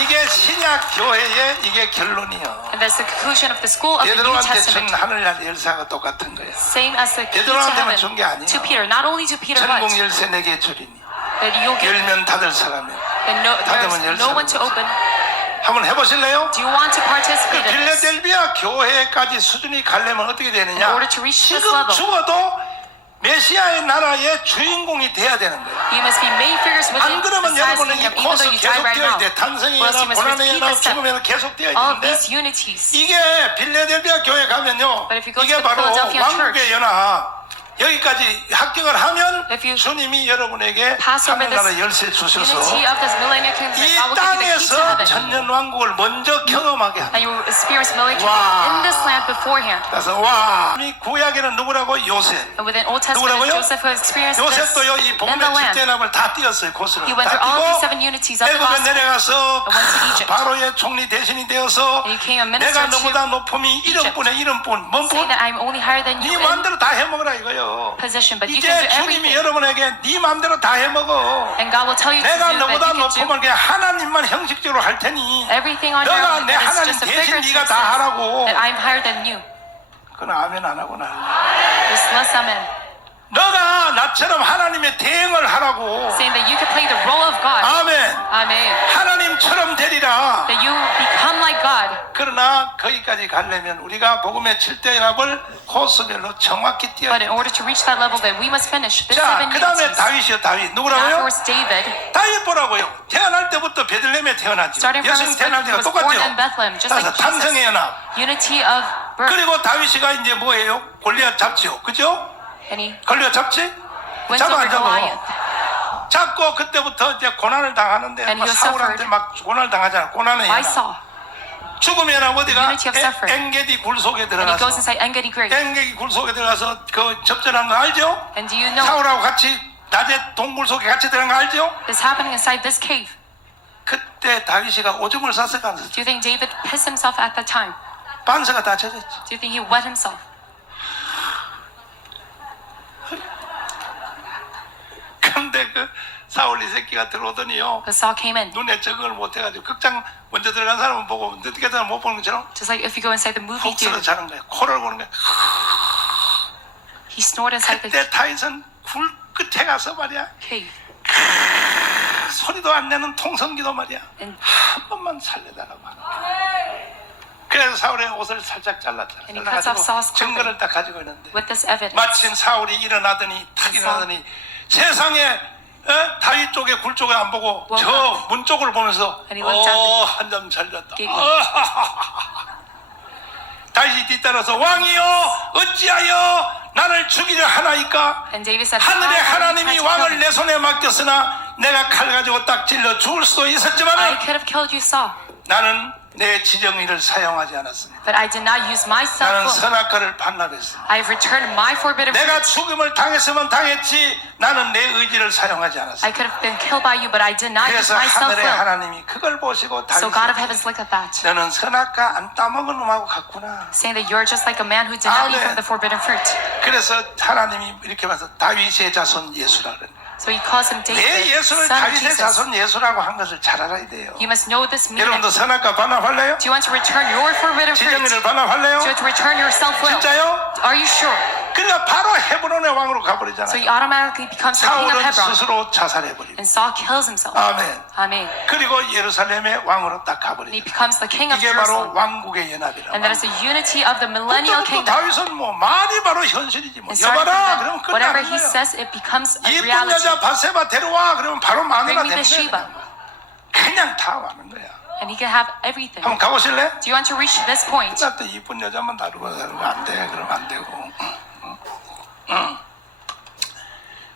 이게 신약 교회의 이게 결론이요. And that's the conclusion of the school of the New 베드로한테 준 Testament. 하늘날 열쇠가 똑같은 거야. Same as the key to 베드로한테만 heaven. 준 게 아니에요. To Peter, not only to Peter, 천국 but 열쇠 내게 주리니 that you'll get 열면 닫을 사람이. and 닫으면 열 there's no one to 사람이 open. 한번 해보실래요? Do you want to participate in this? 빌레델비아 교회까지 수준이 가려면 어떻게 되느냐? In order to reach this 지금 level. 죽어도 메시아의 나라의 주인공이 돼야 되는 거예요. You must be made figures within 안 the 그러면 size 여러분은 이 kingdom, even 코스 though you die 계속 right 뛰어야 now. 돼. 탄생의 Or else 연합, you must 고난의 repeat 연합, the step. 죽음의 연합 계속 뛰어야 All of 되는데 these unities. 이게 빌레델비아 교회 가면요. But if you go to 이게 the 바로 Philadelphia 왕국의 church, 연합. 여기까지 합격을 하면 If you 주님이 여러분에게 pass over 하늘나라 this 열쇠 주셔서 unity of this millennial kingdom, 이 God will give you the key to 땅에서 heaven. 천년왕국을 먼저 경험하게 And 합니다. you will experience millennial Wow. kingdom in this land beforehand. 그래서 와, 이 구약에는 누구라고? 요셉. And within Old Testament, 누구라고요? Joseph who experienced this 요셉도요 이 in the 복음의 land. 집대납을 다 띄었어요. 고스를 He went 다 through all of these 7 띄고 unities of the 애굽에 gospel. 내려가서 And went to Egypt. 바로의 총리 대신이 되어서 And he became a minister 내가 to 너보다 높음이 이름뿐에 이름뿐 뭔뿐 saying that I'm only higher than 네 you in 마음대로 다 해먹으라 이거요. position, but you 이제 can do 주님이 everything. 여러분에게 네 마음대로 다 해먹어. And God will tell you to 내가 do 너보다 that you can do 높으면 그냥 하나님만 형식적으로 할 테니 everything on your 너가 own. 내 That is 하나님 just a 대신 figure 네가 다 하라고. that I'm higher than you. 그건 아멘 안 하구나. Just less amen. 너가 나처럼 하나님의 대응을 하라고. saying that you can play the role of God. 아멘. Amen. 하나님처럼 되리라. That you become like God. 그러나 거기까지 가려면 우리가 복음의 7대 연합을 코스별로 정확히 뛰어야 But 돼. in order to reach that level, that we must finish the 자, 7 그 다음에 unities. 다윗이요. 다윗 누구라고요? Afterwards, David, 다윗 보라고요. 태어날 때부터 베들레헴에 태어나죠. starting from 예수님 his birth, 태어날 he 때가 was born 똑같죠. in Bethlehem, just 따라서 like 탄생의 Jesus. 연합. Unity of birth. 그리고 다윗이가 이제 뭐예요? 골리앗 잡죠. 그죠? And he 골리앗 잡지? went 잡아 over 안 잡아? Goliath. 잡고 그때부터 이제 고난을 당하는데 And 막 he 사울한테 suffered. 막 고난을 당하잖아. 고난의 By 연합. Saul. 죽음의 연합 어디가? Unity of suffering. 엔게디 굴 속에 And he goes 들어가서 inside En-Gedi grave. 엔게디 굴 속에 들어가서 그 접전한 거 알죠? And do you know 사울하고 같이 낮에 동굴 속에 같이 들어간 거 알죠? this happening inside this cave? 그때 다윗이가 오줌을 쌌을까 안 쌌을까? Do you think David pissed himself at that time? 반사가 다 젖었지. Do you think he wet himself? 근데 그 사울 이 새끼가 들어오더니요. Because Saul came in. 눈에 적응을 못해가지고 극장 먼저 들어간 사람은 보고 늦게 들어간 못 보는 것처럼 Just like if you go inside the movie 푹 쓰러 theater, 자는 거야. 코를 고는 거야. he snored inside the 그때 다윗은 굴 끝에 가서 말이야. cave. 소리도 안 내는 통성기도 말이야. And, 한 번만 살려달라고 하는 거야. 그래서 사울의 옷을 살짝 잘랐잖아. And he cuts off Saul's clothing. 증거를 딱 가지고 있는데 with this evidence, 마침 사울이 일어나더니 탁 일어나더니 세상에 다윗 쪽에 굴 쪽에 안 보고 Woke 저 문 쪽을 보면서 And he looked at 한 점 살렸다. gate. 다윗이 뒤따라서 왕이여 어찌하여 나를 죽이려 하나이까? and David said, 하늘의 "How are you 하나님이 trying to kill 왕을 me? 내 손에 맡겼으나 내가 칼 가지고 딱 찔러 죽을 수도 I 있었지만 could have killed you, Saul, 나는 내 지정의를 사용하지 않았습니다. but I did not use my 나는 self-will. 선악과를 반납했습니다. I have returned my forbidden 내가 fruit. 죽음을 당했으면 당했지 나는 내 의지를 사용하지 I 않았습니다. could have been killed by you, but I did not use 그래서 my 하늘의 self-will. 하나님이 그걸 보시고 So God of 다윗이 heavens looked at that, 너는 선악과 안 따먹은 놈하고 같구나. saying that you're just like a man who did not eat Amen. from the forbidden fruit. 그래서 하나님이 이렇게 봐서 다윗의 자손 예수라 그래. So he calls him 내 David, 예수를 son of 다윗의 Jesus. 자손 예수라고 한 것을 잘 알아야 돼요. You must know this meaning. 여러분도 선악과 반납할래요? Do you want to return your forbidden fruit? 지정의를 반납할래요? Do you want to return your self-will? 진짜요? Are you sure? 그러니까 바로 헤브론의 왕으로 So 가버리잖아요. he automatically becomes the king of 사울은 Hebron. 스스로 자살해버리고 And Saul kills himself. 아멘. Amen. 그리고 예루살렘의 왕으로 딱 And he 가버리죠. becomes the king of 이게 바로 Jerusalem. 왕국의 연합이라고. And that is the unity of the millennial 그때부터 kingdom. 다윗은 뭐 말이 바로 현실이지 뭐. And starting 여봐라 from 그러면 then, whatever 끝나는 he 거예요. says, it becomes a 이쁜 reality. 여자 바세바 데려와 그러면 바로 마누라 Bring me 되는 Bathsheba. 거야. 그냥 다 와는 거야. And he can have everything. 한번 가보실래? Do you want to reach this point? 나또 이쁜 여자만 다루고 다루면 안 돼. 그러면 안 되고.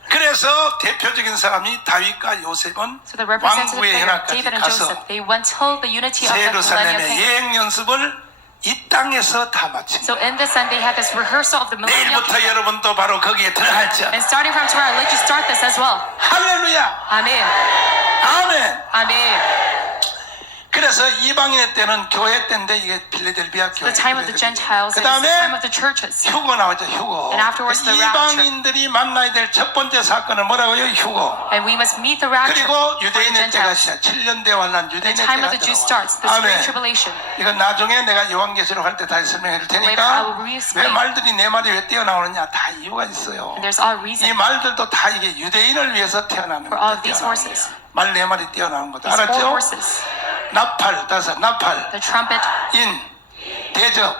그래서 대표적인 사람이 다윗과 요셉은 So the representative 왕국의 figure, 연합까지 David and 가서 Joseph, they went till the unity of the millennial 예루살렘의 kingdom. 예행 연습을 이 땅에서 다 마친 So in this end, they had this rehearsal of the millennial 내일부터 kingdom. 여러분도 바로 거기에 들어갈지. And starting from tomorrow, let you start this as well. 할렐루야. Amen. 아멘. Amen. 그래서 이방인의 때는 교회 때인데 이게 필라델피아 교회. The time of the Gentiles 그 and it's the time 다음에 of the churches. 휴거 나왔죠. 휴거. And afterwards the rapture. 이방인들이 만나야 될 첫 번째 사건은 뭐라고요? 휴거. And we must meet the rapture 그리고 for the 유대인의 때가 Gentiles. 시작. 7년 대환란 The 유대인의 time 때가 of the Jews 들어와. starts, the great 아멘. tribulation. 이건 나중에 내가 요한계시록 할 때 다시 설명해 줄 Later I 테니까 will 왜 re-explain. 말들이 내 말이 왜 뛰어나오느냐 다 이유가 있어요. And there's all 이 reason 말들도 다 이게 유대인을 위해서 태어나는 for all 거다. of these horses. 말 네 마리 뛰어나오는 거다. These four 알았죠? horses. 나팔, 다섯, 나팔, The trumpet. 인, 대접.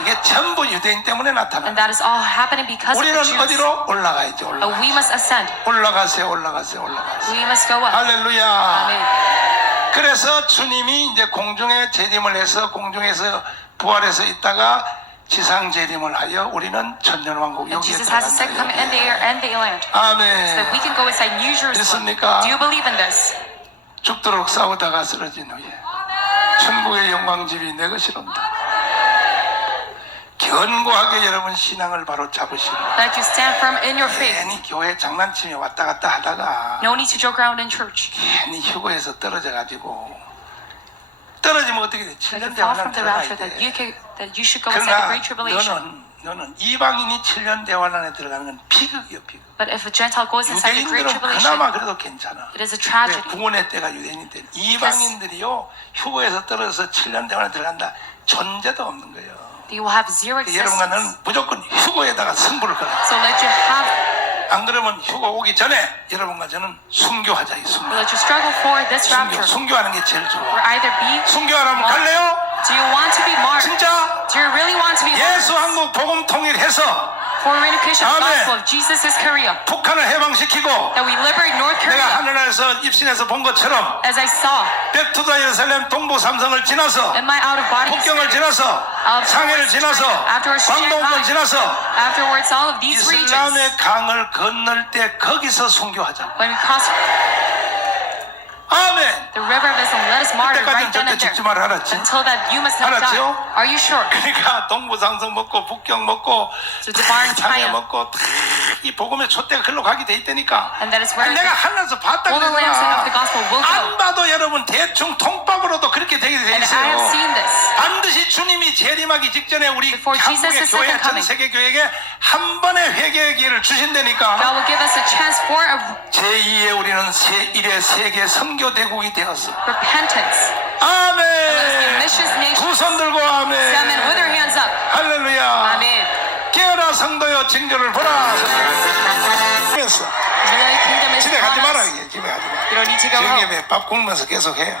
이게 전부 유대인 때문에 And 나타나는 that is all happening because of 우리는 the Jews. 어디로? 올라가야죠. 올라가. We must ascend. 올라가세요. 올라가세요. 올라가세요. We must go up. 할렐루야. Amen. 그래서 주님이 이제 공중에 재림을 해서 공중에서 부활해서 있다가 지상 재림을 하여 우리는 천년왕국 And 여기에 Jesus has a second coming in the air and the land. So that we 아멘. can go inside New Jerusalem. 믿습니까? Do you believe in this? 죽도록 싸우다가 쓰러진 후에 천국의 영광집이 내 것이란다. 견고하게 여러분 신앙을 바로 잡으시고 That you stand firm in your faith. 괜히 교회 장난치며 왔다 갔다 하다가 No need to joke around in church. 괜히 휴거에서 떨어져가지고 떨어지면 어떻게 돼? That 7년 you fall 대환란 from the 들어가야 rapture. 돼. That you should go inside the 그러나 great tribulation. 너는 이방인이 7년 대환란에 들어가는 건 비극이요 비극. But if a Gentile goes inside the great 유대인들은 tribulation, 그나마 그래도 괜찮아. it is a 왜 tragedy. 구원의 때가 유대인인데 이방인들이요 휴거에서 떨어져서 7년 대환란에 들어간다 존재도 없는 거예요. They will have zero 여러분과 existence. 너는 무조건 휴거에다가 승부를 걸어. So let you have 안 그러면 휴가 오기 전에 여러분과 저는 순교하자. 이 순교. Let you struggle for this rapture. 순교하는 게 제일 Or 좋아. either be 순교하라면 martyred. 갈래요? Do you want to be martyred? 진짜 Do you really want to be 예수 martyred? 한국 복음 통일해서 For reunification of the 아멘. gospel of Jesus is Korea. 북한을 해방시키고 That we liberate North 내가 Korea. 하늘나라에서 입신에서 본 것처럼 As I saw 백투더 예루살렘 동부 삼성을 지나서 in my out-of-body 북경을 experience, 지나서 상해를 지나서 afterwards 광동을 Shanghai, 지나서 afterwards all of these regions, 이슬람의 강을 건널 때 거기서 순교하자. when we cross 아멘. the river of Islam, let us martyr 그때까지는 right then 절대 and there. 죽지 말아. 알았지? Until that you must not die. 알았죠? Are you sure? 그러니까 동부 삼성 먹고 북경 먹고 So divine 상해 triumph. 먹고 이 복음의 촛대가 글로 가게 돼 있다니까. And that is where 내가 하늘에서 봤다고 all the lampstand of the gospel will 안 go. 봐도 여러분 대충 통밥으로도 그렇게 되게 돼 And I have 있어요. seen this. 반드시 주님이 재림하기 직전에 우리 Before Jesus 한국의 is 교회 second 전 coming. 세계 교회에게 한 번의 회개의 기회를 주신다니까. God will give us a chance for a 제2의 우리는 제1의 세계 선교대국이 되었어. repentance. 아멘. Let us be missions nation. 두 손 들고 아멘. Amen. With our hands up. 할렐루야. Amen. 깨어라 성도여 징조를 보라. 그래서 The kingdom is 집에 가지 upon 마라 us. 이게 집에 가지 마. You don't need to go home. 저녁에 밥 굶으면서 계속 해.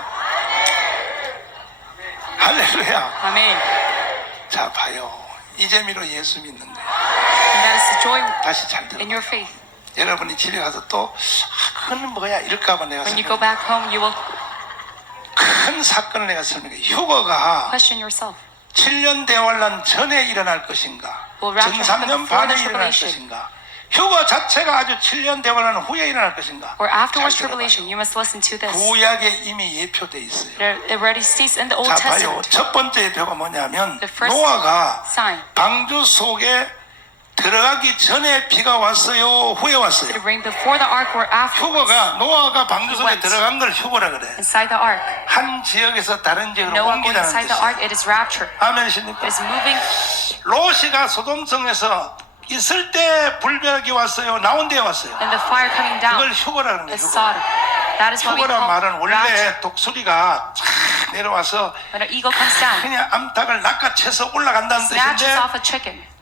할렐루야. Amen. 자 봐요. 이 재미로 예수 믿는 거예요. And that is the joy 다시 잘 들어. in your faith. 여러분이 집에 가서 또 그건 뭐야 이럴까봐 내가 When you go 설명해. back home, you will 큰 사건을 내가 설명해. 휴거가 question yourself. 7년 대환란 전에 일어날 것인가? Will rapture happen 정삼년 before 반에 the 일어날 tribulation? 것인가? 휴거 자체가 아주 7년 대환란 후에 일어날 것인가? Or afterwards 잘 들어봐요. tribulation, you must listen to this. 구약에 이미 예표돼 있어요. It already states in the Old 자 봐요. Testament. 첫 번째 예표가 뭐냐면 The first 노아가 sign. 방주 속에 들어가기 전에 비가 왔어요? 후에 왔어요? Did it rain before the ark or afterwards? 휴거가 노아가 방주 속에 went. 들어간 걸 휴거라 그래. Inside the ark. 한 지역에서 다른 지역으로 Noah going 옮기다는 inside the 뜻이에요. ark, it is rapture. 아멘이십니까? It is moving. 롯이가 소돔성에서 있을 때 불벽이 왔어요? 나온 뒤에 왔어요? And the fire coming 그걸 down 휴거라는 거예요. is Sodom. That is what we 휴거란 call 말은 원래 rapture. 독수리가 쫙 내려와서 When an eagle comes down, 그냥 암탉을 낚아채서 올라간다는 snatches 뜻인데 off a chicken.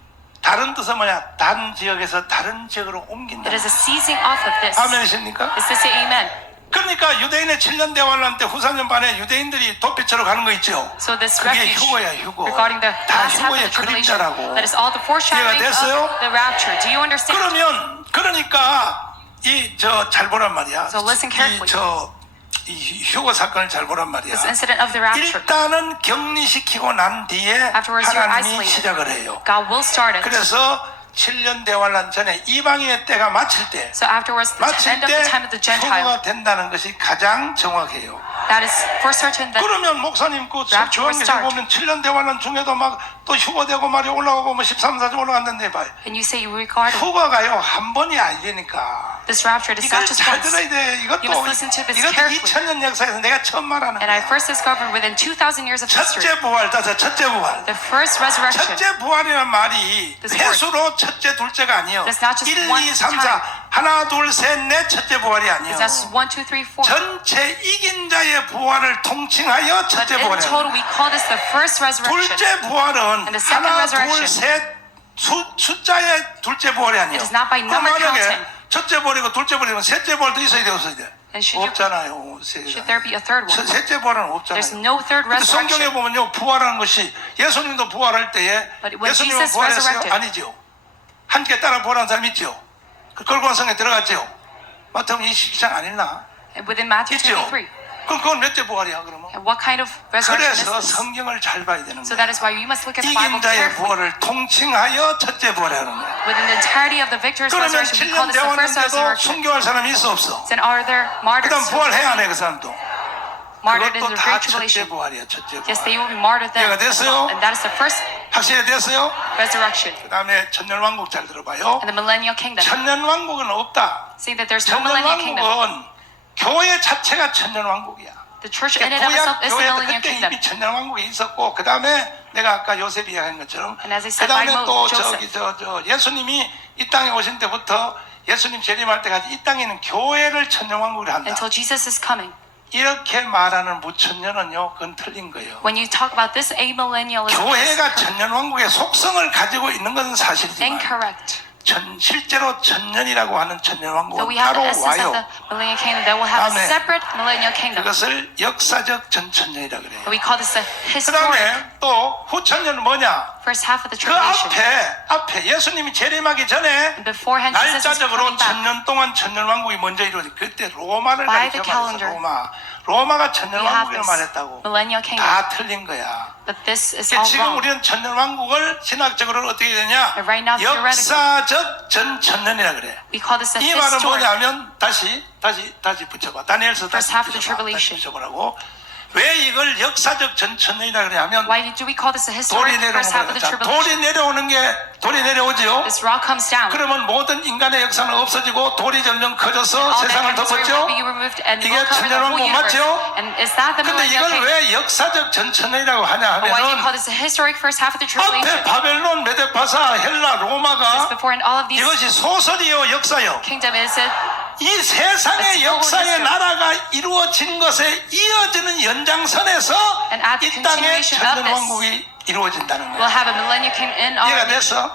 다른 뜻은 뭐냐? 다른 지역에서 다른 지역으로 옮긴다. It is a seizing off of this. 아멘이십니까? Is to say amen. 그러니까 유대인의 7년 대환란 때 후사년 반에 유대인들이 도피처로 가는 거 있죠. So this 그게 refuge 휴거야 휴거. regarding the 다 last half of 휴거의 the tribulation, 그림자라고. that is all the foreshadowing 이해가 됐어요? of the rapture. Do you understand? 그러니까 이 저 잘 보란 말이야. So listen carefully. 이 휴거 사건을 잘 보란 말이야. This incident of the rapture. 일단은 격리시키고 난 뒤에 Afterwards, you're 하나님이 isolated. 시작을 해요. God will start it. 그래서 7년 대환란 전에 이방인의 때가 마칠 때 So afterwards, the 마칠 end of 때 the time of the Gentile. 휴거가 된다는 것이 가장 정확해요. That is for certain that 그러면 목사님 그 rapture will 조항에서 start. 보면 7년 대환란 중에도 막 또 휴거되고 말이 올라가고 뭐 13, 14주 올라간다는데 봐요. and you say you regard 휴거가요 한 번이 아니니까 this rapture, it is 이걸 not just 잘 once. 들어야 돼. You must listen to this 이것도 carefully. 2000년 역사에서 내가 처음 말하는 And I 거야. first discovered within 2,000 years of history, 첫째 부활, 첫째 부활. the first resurrection. 첫째 부활이란 말이 This word. 회수로 첫째 둘째가 아니에요. It's not just 1, one 2, 3, 4 time. 하나 둘 셋 넷 첫째 부활이 아니에요. It's not just 1, 2, 3, 4. 전체 이긴 자의 부활을 통칭하여 But 첫째 in 부활이에요. total, we call this the first resurrection. 둘째 부활은 And the second 하나 resurrection. 둘셋 숫자의 둘째 부활이 아니에요. It is not by 그럼 number 만약에 counting. 첫째 부활이고 둘째 부활이면 셋째 부활도 있어야 돼 없어야 돼? And should 없잖아요. Should there be a third one? 셋째 부활은 There's 없잖아요. no third 근데 성경에 resurrection. 보면요 부활하는 것이 예수님도 부활할 때에 But when 예수님은 Jesus 부활했어요? resurrected. 아니죠. 함께 따라 부활한 사람 있죠. 그 걸고성에 들어갔죠. 마태복음 22장 안 읽나? And within Matthew 있죠. 23. 그럼 그건 몇째 부활이야 그러면? And what kind of resurrection is 그래서 this? 성경을 잘 봐야 되는 So 거야. that is why you must look at the Bible 이긴 자의 carefully. 부활을 통칭하여 첫째 부활하는 거야. Within the entirety of the victor's 그러면 resurrection, we call 7년 this the first 대원인데도 resurrection. 순교할 사람이 있어 없어? Then are there martyrs? 그다음 부활해야 안 해 그 사람도. Martyred in 그것도 the 다 great 첫째 tribulation. 부활이야 첫째 Yes, 부활. they will be martyred then. 이해가 as well. 됐어요? And that is the first 확실히 됐어요? resurrection. 그 다음에 천년왕국 잘 들어봐요. And the millennial kingdom. 천년왕국은 없다. Saying that there's no millennial kingdom. 천년왕국은 교회 자체가 천년왕국이야. The church in and of itself 구약 is the 교회도 millennial 그때 kingdom. 이미 천년왕국이 있었고 그 다음에 내가 아까 요셉 이야기한 것처럼 And as I 그 said by 다음에 또 Joseph. 저기 예수님이 이 땅에 오신 때부터 예수님 재림할 때까지 이 땅에는 교회를 천년왕국을 한다. Until Jesus is coming. 이렇게 말하는 무천년은요 그건 틀린 거예요. When you talk about this amillennialism, 교회가 천년왕국의 속성을 가지고 있는 것은 사실이지만 incorrect. 실제로 천년이라고 하는 So 천년왕국은 we have 따로 the essence of 와요. the millennial kingdom that will have a 아멘. separate millennial kingdom. 그것을 역사적 전천년이라 그래요. But we call this the 그 historic 다음에 또 후천년은 뭐냐? first half of the 그 tribulation. 앞에 예수님이 재림하기 전에 Beforehand, Jesus is 날짜적으로 coming back. 천년 동안 천년왕국이 먼저 이루어지. 그때 로마를 By the 가리켜 말했어. calendar. 로마가 We have 천년왕국이라고 this 말했다고. millennial kingdom. 다 틀린 거야. But this is all 지금 wrong. 우리는 천년왕국을 신학적으로는 어떻게 되냐? But right now, theoretically, 역사적 전천년이라 그래. we call this the 이 말은 historic 뭐냐면 다시 붙여봐. 다니엘서 다시 First half of the 붙여봐. 다시 tribulation. 붙여보라고. 왜 이걸 역사적 전천년이라 그러냐면 Why do we call this the 돌이 historic 내려오는 first half of 거야. the 자, tribulation? 돌이 내려오지요. This rock comes down. 그러면 모든 인간의 역사는 없어지고 돌이 점점 커져서 All 세상을 man's history 덮었죠. will be removed and 이게 will cover the whole 천년왕국 universe. 맞죠? And is that the 근데 millennial 이걸 kingdom? 왜 역사적 전천년이라고 하냐 But why do you call 하면은 this the historic first half of the 앞에 tribulation? 바벨론, 메데파사, 헬라, Because 로마가 before in all of these 이것이 소설이요 역사요. kingdom is a 이 세상의 It's 역사의 history. 나라가 이루어진 것에 이어지는 연장선에서 And at the 이 땅의 continuation of this, 천년왕국이 이루어진다는 will 거야. have a millennial kingdom in all 이해가 of these. 됐어?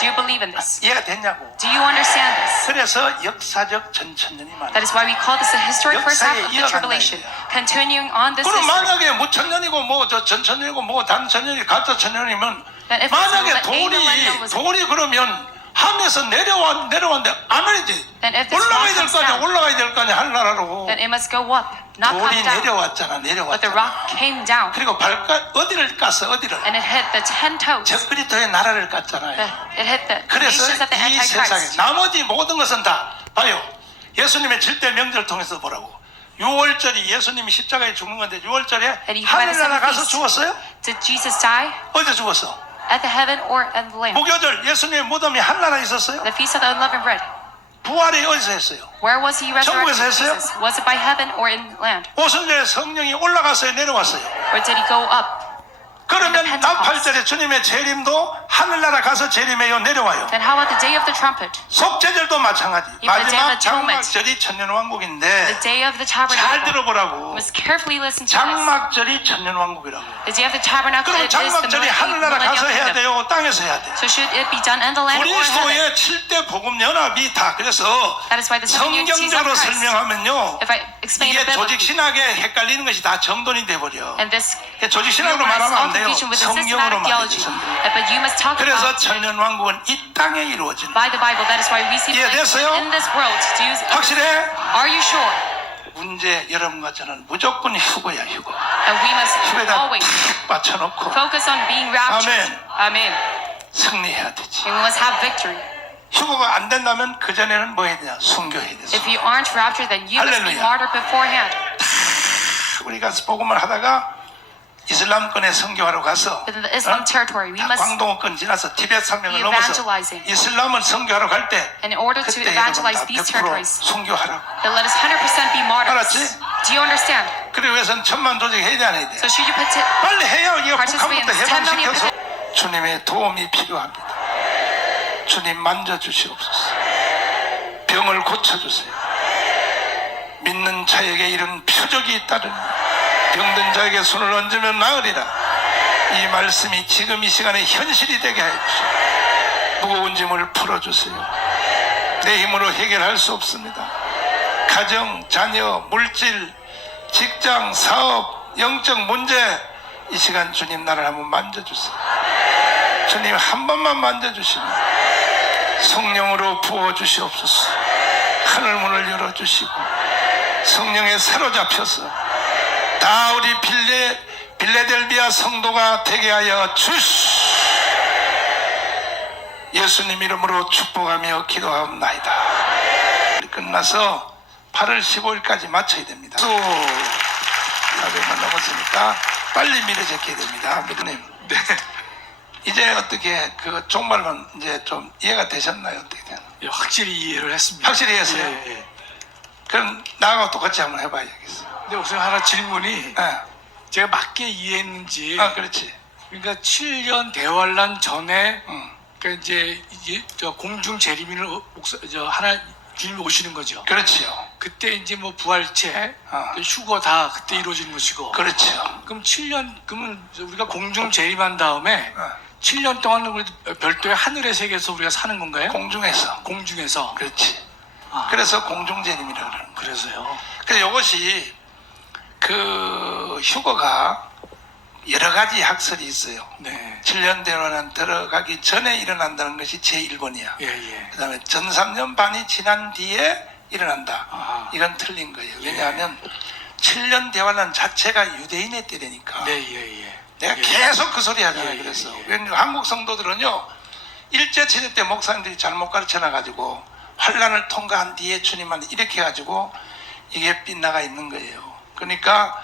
Do you believe in this? 이해가 됐냐고. Do you understand this? 그래서 역사적 전천년이 많아. That is why we call this the historic first half 역사에 of the 이어간다 tribulation. 이거야. Continuing on this 그럼 history. 만약에 무천년이고 뭐 저 전천년이고 뭐 단천년이 가짜 천년이면 Then if 만약에 it's millennial was- 돌이 그러면 하늘에서 내려왔는데 안 오르지. Then if this 올라가야 rock 될 comes 거 아니야. down, 올라가야 될 거 아니야. 하늘나라로. then it must go up, not 돌이 come down. 내려왔잖아. But the 내려왔잖아. rock came down 그리고 어디를 깠어? 어디를? and it hit the 10 toes. 적그리스도의 나라를 깠잖아요. It hit the 그래서 nations of the 이 세상에 Antichrist. 나머지 모든 것은 다 봐요. 예수님의 질대 명절 통해서 보라고. 6월절이 예수님이 십자가에 죽는 건데 6월절에 And you had a 하늘나라 seven 가서 feast. 죽었어요? Did Jesus die 어디 죽었어? at the heaven or at the land? 무교절 예수님의 무덤이 하늘나라에 있었어요? The feast of the unleavened bread. 부활이 어디서 했어요? Where was he resurrected? 천국에서 했어요? Jesus? Was it by heaven or in land? 오순절에 성령이 올라갔어요? 내려왔어요? Or did he go up? 그러면 Pentecost. 나팔절에 주님의 재림도 하늘나라 가서 재림해요? 내려와요? Then how about the day of the trumpet? 속죄절도 마찬가지. Even the Day of 마지막 Atonement. 장막절이 천년왕국인데 The day of the 잘 tabernacle. 들어보라고. We must carefully listen to this. 장막절이 천년왕국이라고. The day of the tabernacle 그럼 it is the 장막절이 하늘나라 가서 해야 millennial kingdom. 돼요? 땅에서 해야 돼? So should it be done in the land or in heaven? 그리스도의 7대 복음 연합이 다 그래서 That is why the seven unity of 성경적으로 Christ. 설명하면요. If I explain 이게 it 조직 biblically, 신학에 헷갈리는 것이 다 정돈이 돼 버려. and this 조직 신학으로 humorous 말하면 안 돼요. confusion with the 성경으로 systematic 말해야 theology. 돼. But you must talk 그래서 about it 천년왕국은 이 땅에 이루어지는. by the Bible. That is why we see 이해됐어요? in this world. Do you, 확실해? are you sure? 문제 여러분과 저는 무조건 휴거야 휴거. And we must 휴거에다 always 탁 받쳐놓고 focus on being raptured. 아멘. Amen. 승리해야 되지. And we must have victory. 휴거가 안 된다면 그 전에는 뭐 해야 되냐? 순교해야 돼. If you aren't raptured, then you must be 할렐루야. martyred beforehand. 우리가 복음을 하다가 이슬람권에 선교하러 가서 Within the Islam territory, we must, 광동어권 지나서 티벳 산맥을 be 넘어서 evangelizing. 이슬람을 선교하러 갈 때 and in order to 그때 evangelize 여러분 these 다 100% territories, 선교하라고. then let us 100% be martyrs. 알았지? Do you understand? 그래 위해서는 천만 조직 해야 돼 안 해야 돼? So should you put it, 빨리 해요. 이거 participate in 북한부터 this 10 million 해방시켜서 주님의 도움이 필요합니다. 주님 만져주시옵소서. 병을 고쳐주세요. 믿는 자에게 이런 표적이 있다는 병든 자에게 손을 얹으면 나으리라. 이 말씀이 지금 이 시간에 현실이 되게 해주시오. 무거운 짐을 풀어주세요. 내 힘으로 해결할 수 없습니다. 가정, 자녀, 물질, 직장, 사업, 영적 문제, 이 시간 주님 나를 한번 만져주세요. 주님 한 번만 만져주시면 성령으로 부어주시옵소서. 하늘 문을 열어주시고 성령에 사로잡혀서 다 우리 빌레델비아 성도가 되게 하여 주시. 예수님 이름으로 축복하며 기도하옵나이다. 끝나서 8월 15일까지 마쳐야 됩니다. 또 400만 넘었으니까 빨리 미래 제껴야 됩니다. 믿으님. 네. 이제 어떻게 그 종말론 이제 좀 이해가 되셨나요? 어떻게 되나요? 예, 확실히 이해를 했습니다. 확실히 했어요? 예, 예. 그럼 나하고 똑같이 한번 해봐야겠어. 근데 우선 하나 질문이 예. 제가 맞게 이해했는지. 아, 그렇지. 그러니까 7년 대환란 전에 응. 그러니까 이제 저 공중 재림인을 하나 주님이 오시는 거죠. 그렇지요. 그때 이제 뭐 부활체, 어. 휴거 다 그때 이루어지는 것이고. 그렇지요. 그럼 7년 그러면 우리가 공중 재림한 다음에 어. 7년 동안 우리 별도의 하늘의 세계에서 우리가 사는 건가요? 공중에서. 공중에서. 그렇지. 아. 그래서 공중재림이라고 그러는 거예요. 그래서요. 그래서 이것이 그 휴거가 여러 가지 학설이 있어요. 네. 7년 대원은 들어가기 전에 일어난다는 것이 제1번이야. 예, 예. 그 다음에 전 3년 반이 지난 뒤에 일어난다. 아. 이건 틀린 거예요. 왜냐하면 7년 대환란 자체가 유대인의 때라니까. 네, 예, 예. 내가 예. 계속 그 소리 하잖아요. 예, 예, 그래서 예. 왜냐면 한국 성도들은요, 일제치료 때 목사님들이 잘못 가르쳐놔 가지고 환란을 통과한 뒤에 주님만 이렇게 해가지고 이게 빗나가 있는 거예요. 그러니까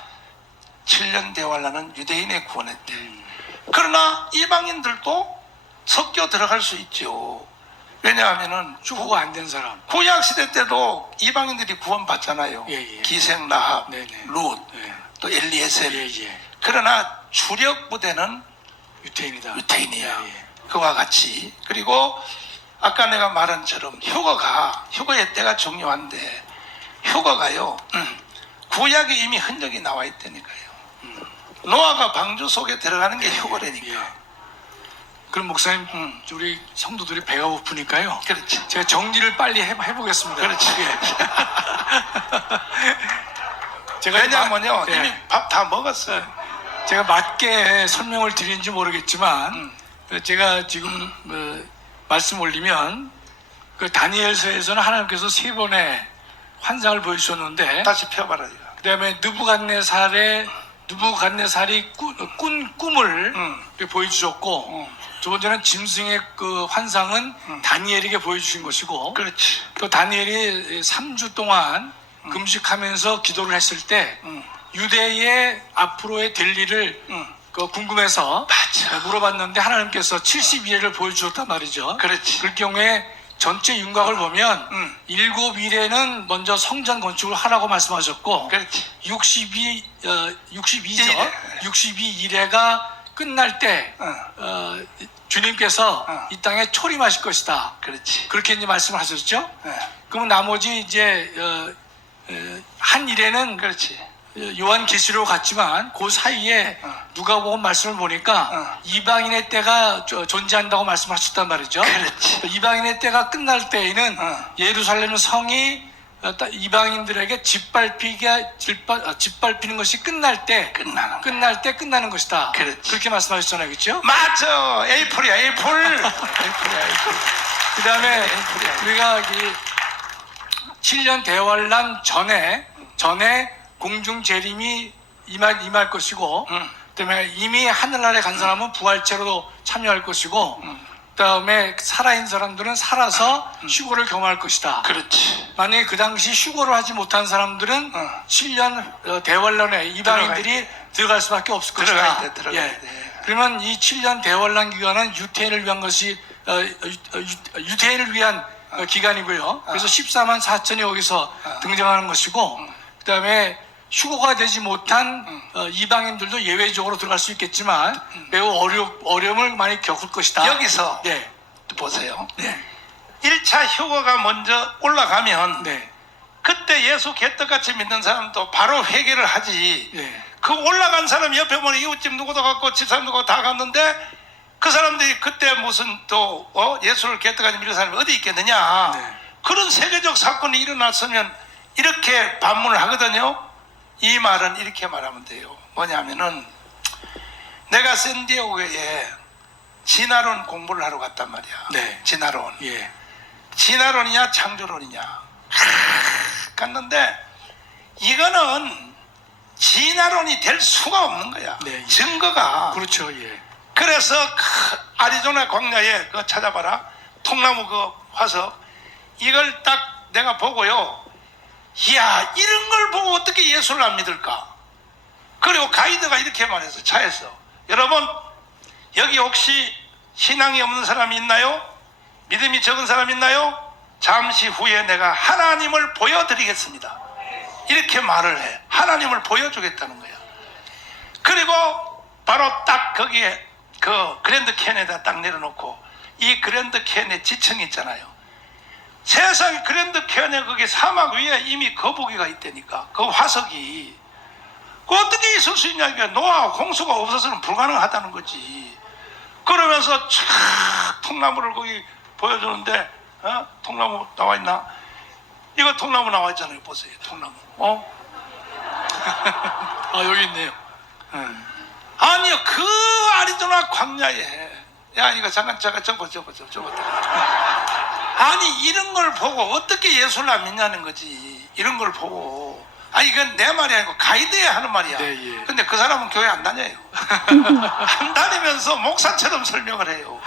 7년 대환란은 유대인의 구원의 때. 그러나 이방인들도 섞여 들어갈 수 있죠. 왜냐하면은 휴거가 안 된 사람. 구약 시대 때도 이방인들이 구원받잖아요. 예, 예. 기생 라합, 네네. 룻, 예. 또 엘리에셀. 예, 예. 그러나 주력 부대는 유태인이다. 유태인이야. 예, 예. 그와 같이. 그리고 아까 내가 말한 처럼 휴거의 때가 중요한데 휴거가요. 구약에 이미 흔적이 나와 있다니까요. 노아가 방주 속에 들어가는 게 휴거라니까. 예. 그럼 목사님, 우리 성도들이 배가 고프니까요. 그렇지. 제가 정리를 빨리 해보겠습니다. 그렇지. 제가 왜냐면요, 예. 이미 밥 다 먹었어요. 제가 맞게 설명을 드리는지 모르겠지만 제가 지금 말씀 올리면 그 다니엘서에서는 하나님께서 3번의 환상을 보여주셨는데 다시 펴봐라 이거. 그 다음에 느부갓네살이 꾼 꿈을 이렇게 보여주셨고 두 번째는 짐승의 그 환상은 다니엘에게 보여주신 것이고 그렇지. 또 다니엘이 3주 동안 금식하면서 기도를 했을 때 유대의 앞으로의 될 일을 그 궁금해서 맞아. 물어봤는데 하나님께서 72회를 보여주셨단 말이죠. 그렇지. 그럴 경우에 전체 윤곽을 보면 7일에는 먼저 성전 건축을 하라고 말씀하셨고 그렇지. 62일에가 끝날 때 주님께서 이 땅에 초림하실 것이다. 그렇지. 그렇게 이제 말씀을 하셨죠. 예. 그러면 나머지 이제 한 일에는 그렇지. 요한계시록 같지만 그 사이에 누가복음 말씀을 보니까 이방인의 때가 존재한다고 말씀하셨단 말이죠. 그렇지. 이방인의 때가 끝날 때에는 예루살렘 성이 이방인들에게 짓밟히는 것이 끝날 때 끝나는 것이다. 그렇지. 그렇게 말씀하셨잖아요, 그렇죠? 맞아. 에이프리야, 에이플. 그 다음에 우리가 이 7년 대환란 전에 공중 재림이 임할 것이고, 그다음에 이미 하늘나라에 간 사람은 부활체로 참여할 것이고, 그다음에 살아있는 사람들은 살아서 휴거를 경험할 것이다. 그렇지. 만약에 그 당시 휴거를 하지 못한 사람들은 7년 대환란에 이방인들이 들어갈 수밖에 없을 것이다. 들어가야 돼. 그러면 이 7년 대환란 기간은 유태인을 위한 것이 유태인을 위한 기간이고요. 그래서 14만 4천이 여기서 등장하는 것이고, 그다음에 휴거가 되지 못한 이방인들도 예외적으로 들어갈 수 있겠지만 매우 어려움을 많이 겪을 것이다. 여기서 네. 보세요. 네. 1차 휴거가 먼저 올라가면 네. 그때 예수 개떡같이 믿는 사람도 바로 회개를 하지. 네. 그 올라간 사람 옆에 보면 이웃집 누구도 갔고 집사람 누구도 다 갔는데 그 사람들이 그때 무슨 또 예수를 개떡같이 믿는 사람이 어디 있겠느냐. 네. 그런 세계적 사건이 일어났으면 이렇게 반문을 하거든요. 이 말은 이렇게 말하면 돼요. 뭐냐면은 내가 샌디에고에 진화론 공부를 하러 갔단 말이야. 네. 진화론. 예. 진화론이냐 창조론이냐 갔는데 이거는 진화론이 될 수가 없는 거야. 네. 증거가. 그렇죠. 예. 그래서 아리조나 광야에 그거 찾아봐라. 통나무 그 화석 이걸 딱 내가 보고요. 이야, 이런 걸 보고 어떻게 예수를 안 믿을까? 그리고 가이드가 이렇게 말했어. 차에서. 여러분, 여기 혹시 신앙이 없는 사람이 있나요? 믿음이 적은 사람이 있나요? 잠시 후에 내가 하나님을 보여드리겠습니다. 이렇게 말을 해. 하나님을 보여주겠다는 거야. 그리고 바로 딱 거기에 그 그랜드 캔에다 딱 내려놓고 이 그랜드 캔의 지층이 있잖아요. 세상 그랜드 캔에 거기 사막 위에 이미 거북이가 있다니까. 그 화석이. 그 어떻게 있을 수 있냐. 노아 홍수가 없어서는 불가능하다는 거지. 그러면서 촥 통나무를 거기 보여주는데, 통나무 나와 있나? 이거 통나무 나와 있잖아요. 보세요. 통나무. 아, 여기 있네요. 아니요, 그 아리조나 광야에, 야, 이거 잠깐 접어. 아니, 이런 걸 보고 어떻게 예수를 안 믿냐는 거지. 이런 걸 보고. 아니, 이건 내 말이 아니고 가이드야 하는 말이야. 네, 예. 근데 그 사람은 교회 안 다녀요. 안 다니면서 목사처럼 설명을 해요.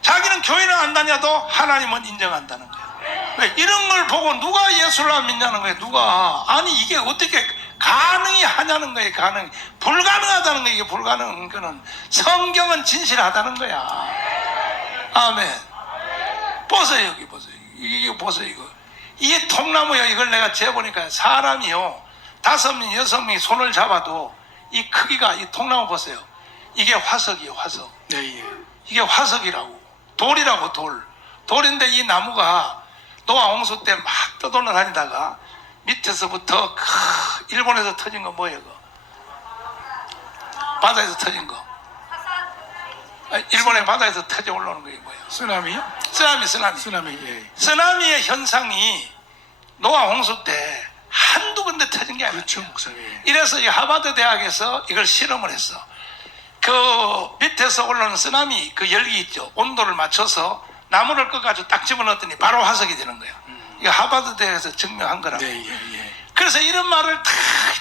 자기는 교회는 안 다녀도 하나님은 인정한다는 거야. 왜? 이런 걸 보고 누가 예수를 안 믿냐는 거예요. 누가. 아니, 이게 어떻게 가능이 하냐는 거예요. 불가능하다는 거예요. 이게 불가능한 거는 성경은 진실하다는 거야. 아멘. 보세요. 여기 보세요. 이게 보세요. 이게 통나무야. 이걸 내가 재보니까 사람이요, 5명 6명이 손을 잡아도 이 크기가, 이 통나무 보세요. 이게 화석이에요. 화석. 네, 예. 이게 화석이라고. 돌이라고. 돌인데 이 나무가 노아 홍수 때 막 떠돌아다니다가 밑에서부터 일본에서 터진 거 뭐예요? 그거? 바다에서 터진 거. 일본의 바다에서 터져 올라오는 게 뭐예요? 쓰나미요? 쓰나미. 쓰나미, 예. 쓰나미의 현상이 노아 홍수 때 한두 군데 터진 게 아니에요. 그렇죠, 목사님. 이래서 이 하버드 대학에서 이걸 실험을 했어. 그 밑에서 올라오는 쓰나미 그 열기 있죠. 온도를 맞춰서 나무를 꺼가지고 딱 집어넣었더니 바로 화석이 되는 거야. 이거 하버드 대학에서 증명한 거라고. 네, 예. 그래서 이런 말을 다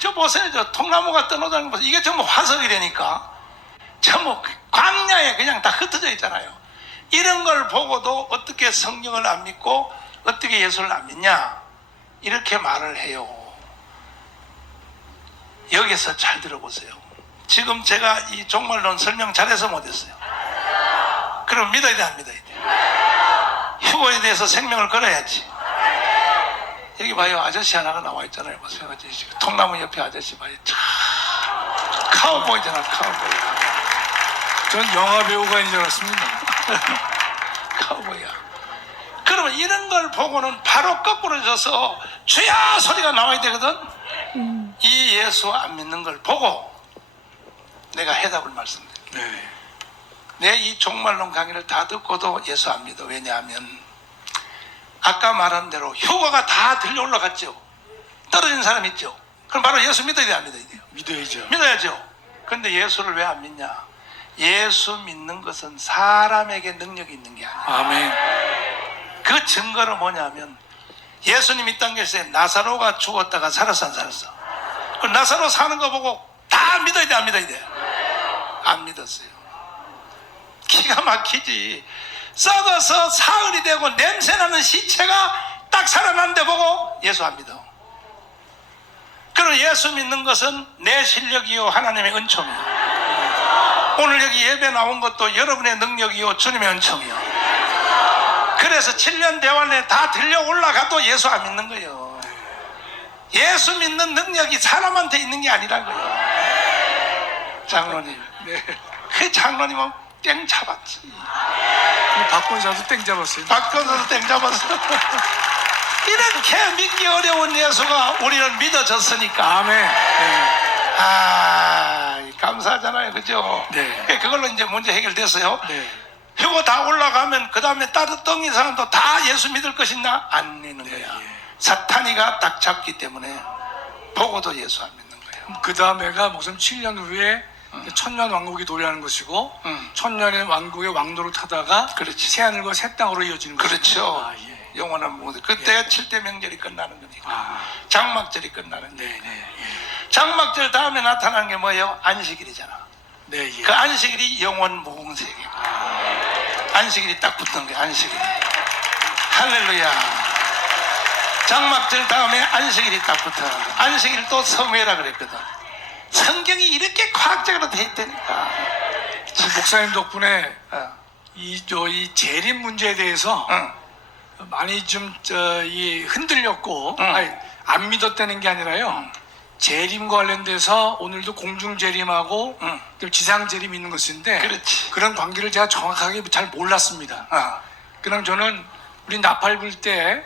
저 보세요. 저 통나무가 떠나다는 거 보세요. 이게 전부 화석이 되니까 전부 광야에 그냥 다 흩어져 있잖아요. 이런 걸 보고도 어떻게 성경을 안 믿고 어떻게 예수를 안 믿냐, 이렇게 말을 해요. 여기서 잘 들어보세요. 지금 제가 이 종말론 설명 잘해서 못했어요. 그럼 믿어야 돼, 안 믿어야 돼? 휴거에 대해서 생명을 걸어야지. 여기 봐요. 아저씨 하나가 나와 있잖아요. 보세요. 아저씨. 통나무 옆에 아저씨 봐요. 참 카우보이잖아. 카우보이. 전 영화 배우가인 줄 알았습니다. 카우보이야. 그러면 이런 걸 보고는 바로 거꾸로 져서 주야 소리가 나와야 되거든. 이 예수 안 믿는 걸 보고 내가 해답을 말씀드릴게요. 네. 내 이 종말론 강의를 다 듣고도 예수 안 믿어. 왜냐하면 아까 말한 대로 휴거가 다 들려 올라갔죠. 떨어진 사람 있죠. 그럼 바로 예수 믿어야 돼, 안 믿어야 돼요? 믿어야죠. 믿어야죠. 그런데 예수를 왜 안 믿냐? 예수 믿는 것은 사람에게 능력이 있는 게 아니야. 아멘. 그 증거는 뭐냐면 예수님 이 땅 계실 때 나사로가 죽었다가 살았어, 안 살았어? 그 나사로 사는 거 보고 다 믿어야 돼, 안 믿어야 돼? 안 믿었어요. 기가 막히지. 썩어서 사흘이 되고 냄새나는 시체가 딱 살아났는데 보고 예수 안 믿어. 그럼 예수 믿는 것은 내 실력이요 하나님의 은총이요. 오늘 여기 예배 나온 것도 여러분의 능력이요 주님의 은총이요. 그래서 7년 대환에 다 들려 올라가도 예수 안 믿는 거예요. 예수 믿는 능력이 사람한테 있는 게 아니란 거예요. 장로님. 네. 그 장로님은 땡 잡았지. 박권사도 땡 잡았어요. 박근서도 땡 잡았어. 이렇게 믿기 어려운 예수가 우리는 믿어졌으니까. 아멘. 네. 감사하잖아요. 그죠? 네. 그걸로 이제 문제 해결됐어요. 네. 휴거 다 올라가면 그 다음에 따뜻덩이 사람도 다 예수 믿을 것이나 안 믿는 거야. 예. 사탄이가 딱 잡기 때문에 보고도 예수 안 믿는 거예요. 그 다음에가 무슨 7년 후에 천년 왕국이 도래하는 것이고 천년의 왕국의 왕도를 타다가 그렇지. 새하늘과 새 땅으로 이어지는 것이죠. 그렇죠. 아, 예. 영원한 무대. 그때 7대 명절이 끝나는 거니까. 아. 장막절이 끝나는 네, 거니까. 네, 예. 장막절 다음에 나타나는 게 뭐예요? 안식일이잖아. 네, 예. 그 안식일이 영원 무궁세계. 안식일이 딱 붙는 거야. 안식일이. 할렐루야. 장막절 다음에 안식일이 딱 붙어. 안식일 또 성회라 그랬거든. 성경이 이렇게 과학적으로 돼 있다니까. 목사님 덕분에 어. 이 재림 문제에 대해서 응. 많이 좀 흔들렸고 응. 아니, 안 믿었다는 게 아니라요. 재림 관련돼서 오늘도 공중 재림하고 응. 또 지상 재림 있는 것인데 그렇지. 그런 관계를 제가 정확하게 잘 몰랐습니다. 어. 그럼 저는 우리 나팔 불 때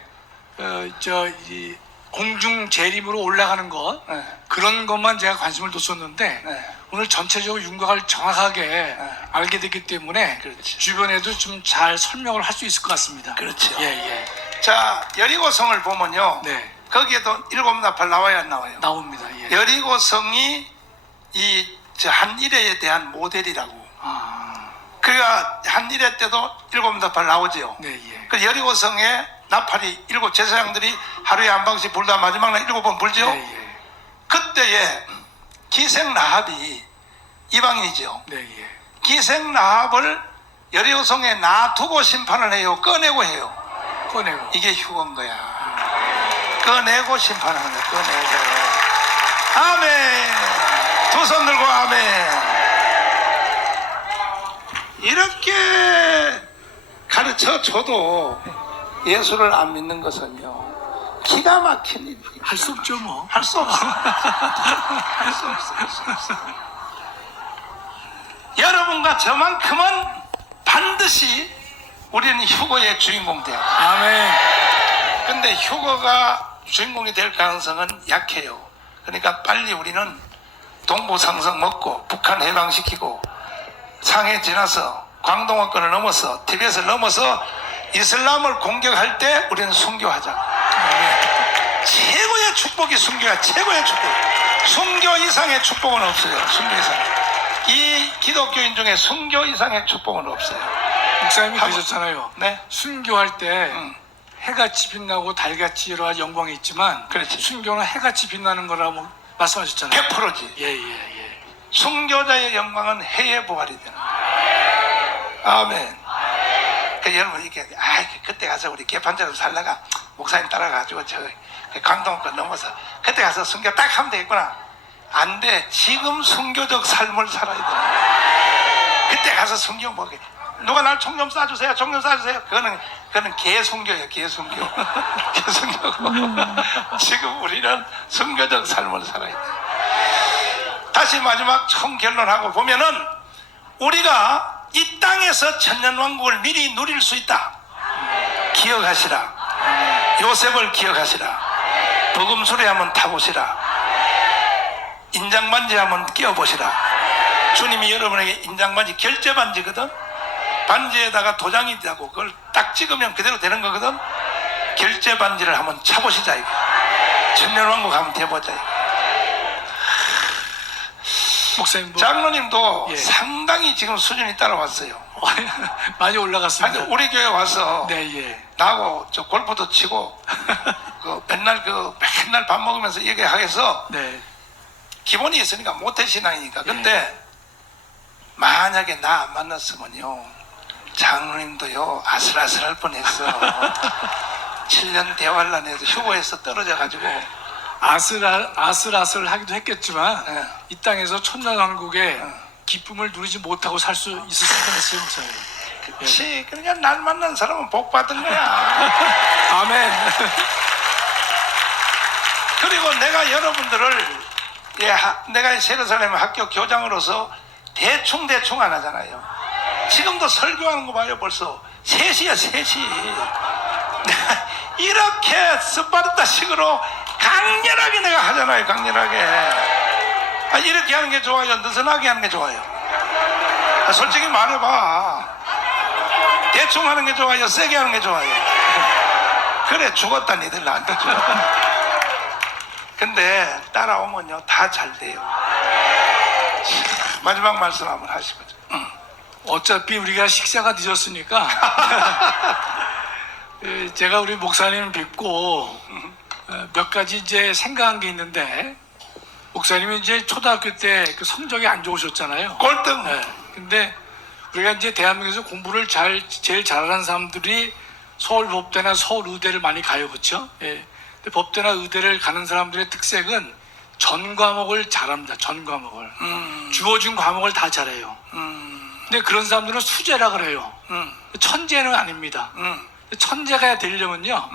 공중 재림으로 올라가는 것 네. 그런 것만 제가 관심을 뒀었는데 네. 오늘 전체적으로 윤곽을 정확하게 알게 됐기 때문에 그렇지. 주변에도 좀 잘 설명을 할 수 있을 것 같습니다. 그렇죠. 예, 예. 자, 여리고성을 보면요. 네. 거기에도 일곱 나팔 나와야 안 나와요? 나옵니다. 예. 여리고성이 저 한일회에 대한 모델이라고. 아, 그러니까 한일회 때도 일곱 나팔 나오죠. 네, 예. 그 여리고성에 나팔이 일곱 제사장들이 하루에 한 방씩 불다 마지막 날 일곱 번 불죠. 네, 예. 그때에 기생라합이 이방인이죠. 네, 예. 기생라합을 여리고성에 놔두고 심판을 해요. 꺼내고 해요. 꺼내고. 이게 휴거인 거야. 꺼내고 심판하는 거야. 꺼내고. 아멘. 두 손 들고 아멘. 이렇게 가르쳐 줘도 예수를 안 믿는 것은요, 기가 막힌 일이에요. 할 수 없죠, 뭐. 할 수 없어. 할 수 없어. 할 수 없어. 여러분과 저만큼은 반드시 우리는 휴거의 주인공 돼요. 아멘. 근데 휴거가 주인공이 될 가능성은 약해요. 그러니까 빨리 우리는 동부상성 먹고 북한 해방시키고 상해 지나서 광동어권을 넘어서 티벳을 넘어서 이슬람을 공격할 때 우리는 순교하자. 최고의 축복이 순교야. 최고의 축복. 순교 이상의 축복은 없어요. 순교 이상. 이 기독교인 중에 순교 이상의 축복은 없어요. 목사님이 그러셨잖아요. 네. 순교할 때 해같이 빛나고 달같이 여러 가지 영광이 있지만 그렇지. 순교는 해같이 빛나는 거라고 말씀하셨잖아요. 100%지. 예, 예, 예. 순교자의 영광은 해의 부활이 되는 거예요. 아멘. 그 여러분 이렇게 그때 가서 우리 개판자로 살다가 목사님 따라가지고 저 강동권 넘어서 그때 가서 순교 딱 하면 되겠구나. 안 돼. 지금 순교적 삶을 살아야 돼. 그때 가서 순교 뭐게? 누가 날 총 좀 쏴주세요. 총 좀 쏴주세요. 그거는 개순교예요. 개순교. 개순교고. 지금 우리는 순교적 삶을 살아야 돼. 다시 마지막 총 결론하고 보면은 우리가 이 땅에서 천년왕국을 미리 누릴 수 있다. 기억하시라. 요셉을 기억하시라. 복음수레 한번 타보시라. 인장반지 한번 끼워보시라. 주님이 여러분에게 인장반지 결제반지거든. 반지에다가 도장이 되고 그걸 딱 찍으면 그대로 되는 거거든. 결제반지를 한번 차보시자 이거. 천년왕국 한번 돼보자 이거. 목사님 뭐 장로님도 예. 상당히 지금 수준이 따라왔어요. 많이 올라갔습니다. 아니, 우리 교회 와서 네, 예. 나하고 저 골프도 치고 맨날 밥 먹으면서 얘기하겠어. 네. 기본이 있으니까 모태신앙이니까. 근데 만약에 나 안 만났으면요 장로님도요 아슬아슬할 뻔했어. 7년 대환란에서 휴고해서 떨어져가지고 아슬아슬 하기도 했겠지만 네. 이 땅에서 천년왕국의 기쁨을 누리지 못하고 살 수 있을 수도 있어요, 목사님. 그렇지. 그러니까 날 만난 사람은 복 받은 거야. 아멘. 그리고 내가 여러분들을 내가 세르살렘 학교 교장으로서 대충 안 하잖아요. 지금도 설교하는 거 봐요. 벌써 3시야 3시. 이렇게 스파르타식으로 강렬하게 내가 하잖아요. 강렬하게. 이렇게 하는 게 좋아요? 느슨하게 하는 게 좋아요? 솔직히 말해봐. 대충 하는 게 좋아요? 세게 하는 게 좋아요? 그래 죽었다 니들 나한테 죽었다. 근데 따라오면요 다 잘 돼요. 마지막 말씀 한번 하시거든요. 어차피 우리가 식사가 늦었으니까 제가 우리 목사님 뵙고 몇 가지 이제 생각한 게 있는데 목사님이 이제 초등학교 때 그 성적이 안 좋으셨잖아요. 꼴등. 네. 근데 우리가 이제 대한민국에서 공부를 제일 잘하는 사람들이 서울법대나 서울의대를 많이 가요, 그렇죠? 예. 근데 법대나 의대를 가는 사람들의 특색은 전 과목을 잘합니다. 전 과목을 주어진 과목을 다 잘해요. 근데 그런 사람들은 수재라 그래요. 천재는 아닙니다. 천재가 되려면요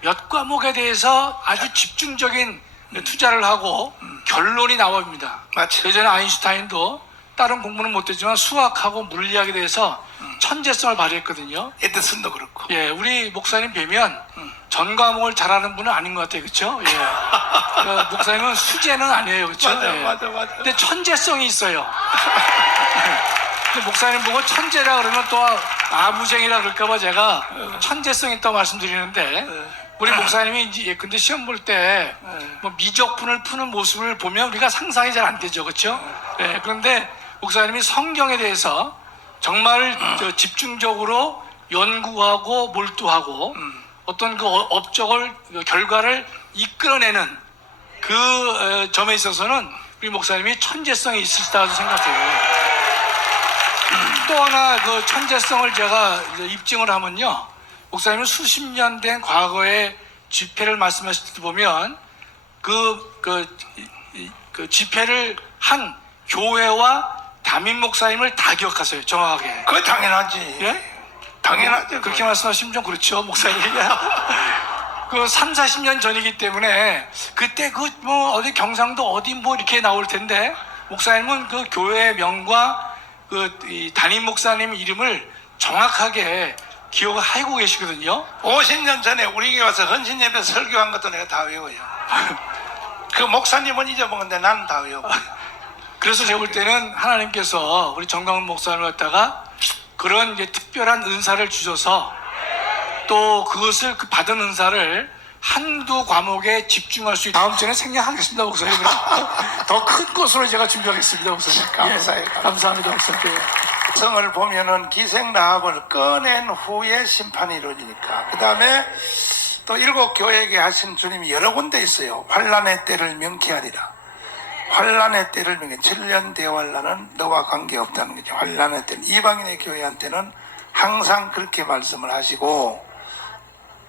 몇 과목에 대해서 아주 집중적인 투자를 하고 결론이 나옵니다. 맞죠. 예전에 아인슈타인도 다른 공부는 못했지만 수학하고 물리학에 대해서 천재성을 발휘했거든요. 에드슨도 그렇고. 예, 우리 목사님 뵈면 전 과목을 잘하는 분은 아닌 것 같아요, 그렇죠? 예, 그 목사님은 수재는 아니에요, 그렇죠? 맞아, 예. 맞아. 근데 천재성이 있어요. 근데 목사님 보고 천재라 그러면 또 아부쟁이라 그럴까봐 제가 천재성 있다고 말씀드리는데 우리 목사님이 이제 근데 시험 볼 때 뭐 미적분을 푸는 모습을 보면 우리가 상상이 잘 안 되죠, 그렇죠? 예, 그런데 목사님이 성경에 대해서 정말 집중적으로 연구하고 몰두하고 어떤 그 업적을 결과를 이끌어내는 그 점에 있어서는 우리 목사님이 천재성이 있으시다고 생각해요. 또 하나 그 천재성을 제가 이제 입증을 하면요, 목사님은 수십 년 된 과거의 집회를 말씀하실 때 보면 그 집회를 한 교회와 담임 목사님을 다 기억하세요, 정확하게. 그거 당연하지. 예? 당연하죠. 그렇게 말씀하시면 좀 그렇죠, 목사님. 그 3, 40년 전이기 때문에 그때 그 뭐 어디 경상도 어디 뭐 이렇게 나올 텐데 목사님은 그 교회 명과 이 담임 목사님 이름을 정확하게 기억을 하고 계시거든요. 50년 전에 우리 교회 와서 헌신 예배 설교한 것도 내가 다 외워요. 그 목사님은 잊어먹었는데 나는 다 외워. 그래서 제가 볼 때는 하나님께서 우리 정강훈 목사님을 갖다가 그런 이제 특별한 은사를 주셔서 또 그것을 그 받은 은사를 한두 과목에 집중할 수 있는 다음 주에 생략하겠습니다, 목사님. 더 큰 것으로 제가 준비하겠습니다, 목사님. 감사해요. 예, 감사합니다, 목사님. 성을 보면은 기생라합을 꺼낸 후에 심판이 이루어지니까. 그 다음에 또 7 교회에게 하신 주님이 여러 군데 있어요. 환란의 때를 명쾌하리라. 환란의 때를 명쾌. 7년 대환란은 너와 관계없다는 거죠. 환란의 때는 이방인의 교회한테는 항상 그렇게 말씀을 하시고,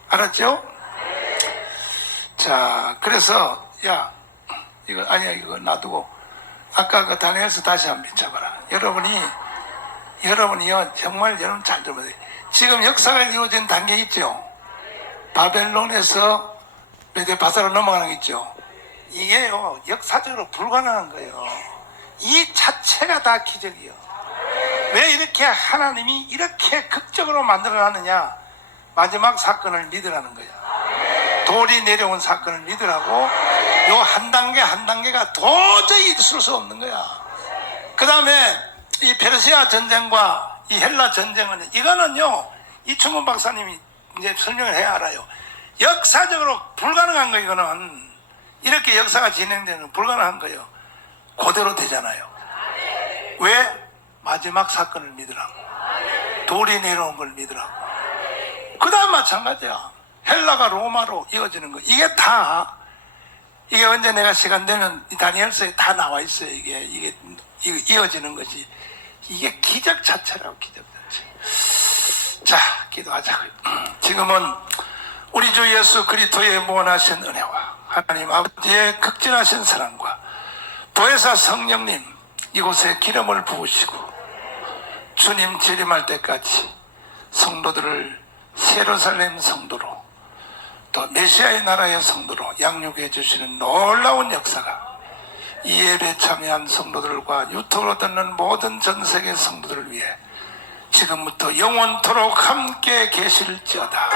알았죠? 자, 그래서 이거 놔두고 아까 그 다니엘서 다시 한번 비춰봐라. 여러분이요, 정말 여러분 잘 들어보세요. 지금 역사가 이루어진 단계 있죠? 바벨론에서 메데바사로 넘어가는 게 있죠? 이게요, 역사적으로 불가능한 거예요. 이 자체가 다 기적이에요. 왜 이렇게 하나님이 이렇게 극적으로 만들어놨느냐? 마지막 사건을 믿으라는 거예요. 돌이 내려온 사건을 믿으라고. 요 한 단계 한 단계가 도저히 있을 수 없는 거야. 그 다음에 이 페르시아 전쟁과 이 헬라 전쟁은, 이거는요, 이충훈 박사님이 이제 설명을 해야 알아요. 역사적으로 불가능한 거, 이거는. 이렇게 역사가 진행되는 건 불가능한 거예요. 그대로 되잖아요. 왜? 마지막 사건을 믿으라고. 돌이 내려온 걸 믿으라고. 그 다음 마찬가지야. 헬라가 로마로 이어지는 거. 이게 언제 내가 시간 되면 이 다니엘서에 다 나와 있어요. 이게 이어지는 것이. 이게 기적 자체라고, 기적 자체. 자, 기도하자고요. 지금은 우리 주 예수 그리스도의 무한하신 은혜와 하나님 아버지의 극진하신 사랑과 보혜사 성령님 이곳에 기름을 부으시고 주님 재림할 때까지 성도들을 예루살렘 성도로 또 메시아의 나라의 성도로 양육해 주시는 놀라운 역사가 이 예배 참여한 성도들과 유튜브로 듣는 모든 전 세계 성도들을 위해 지금부터 영원토록 함께 계실지어다.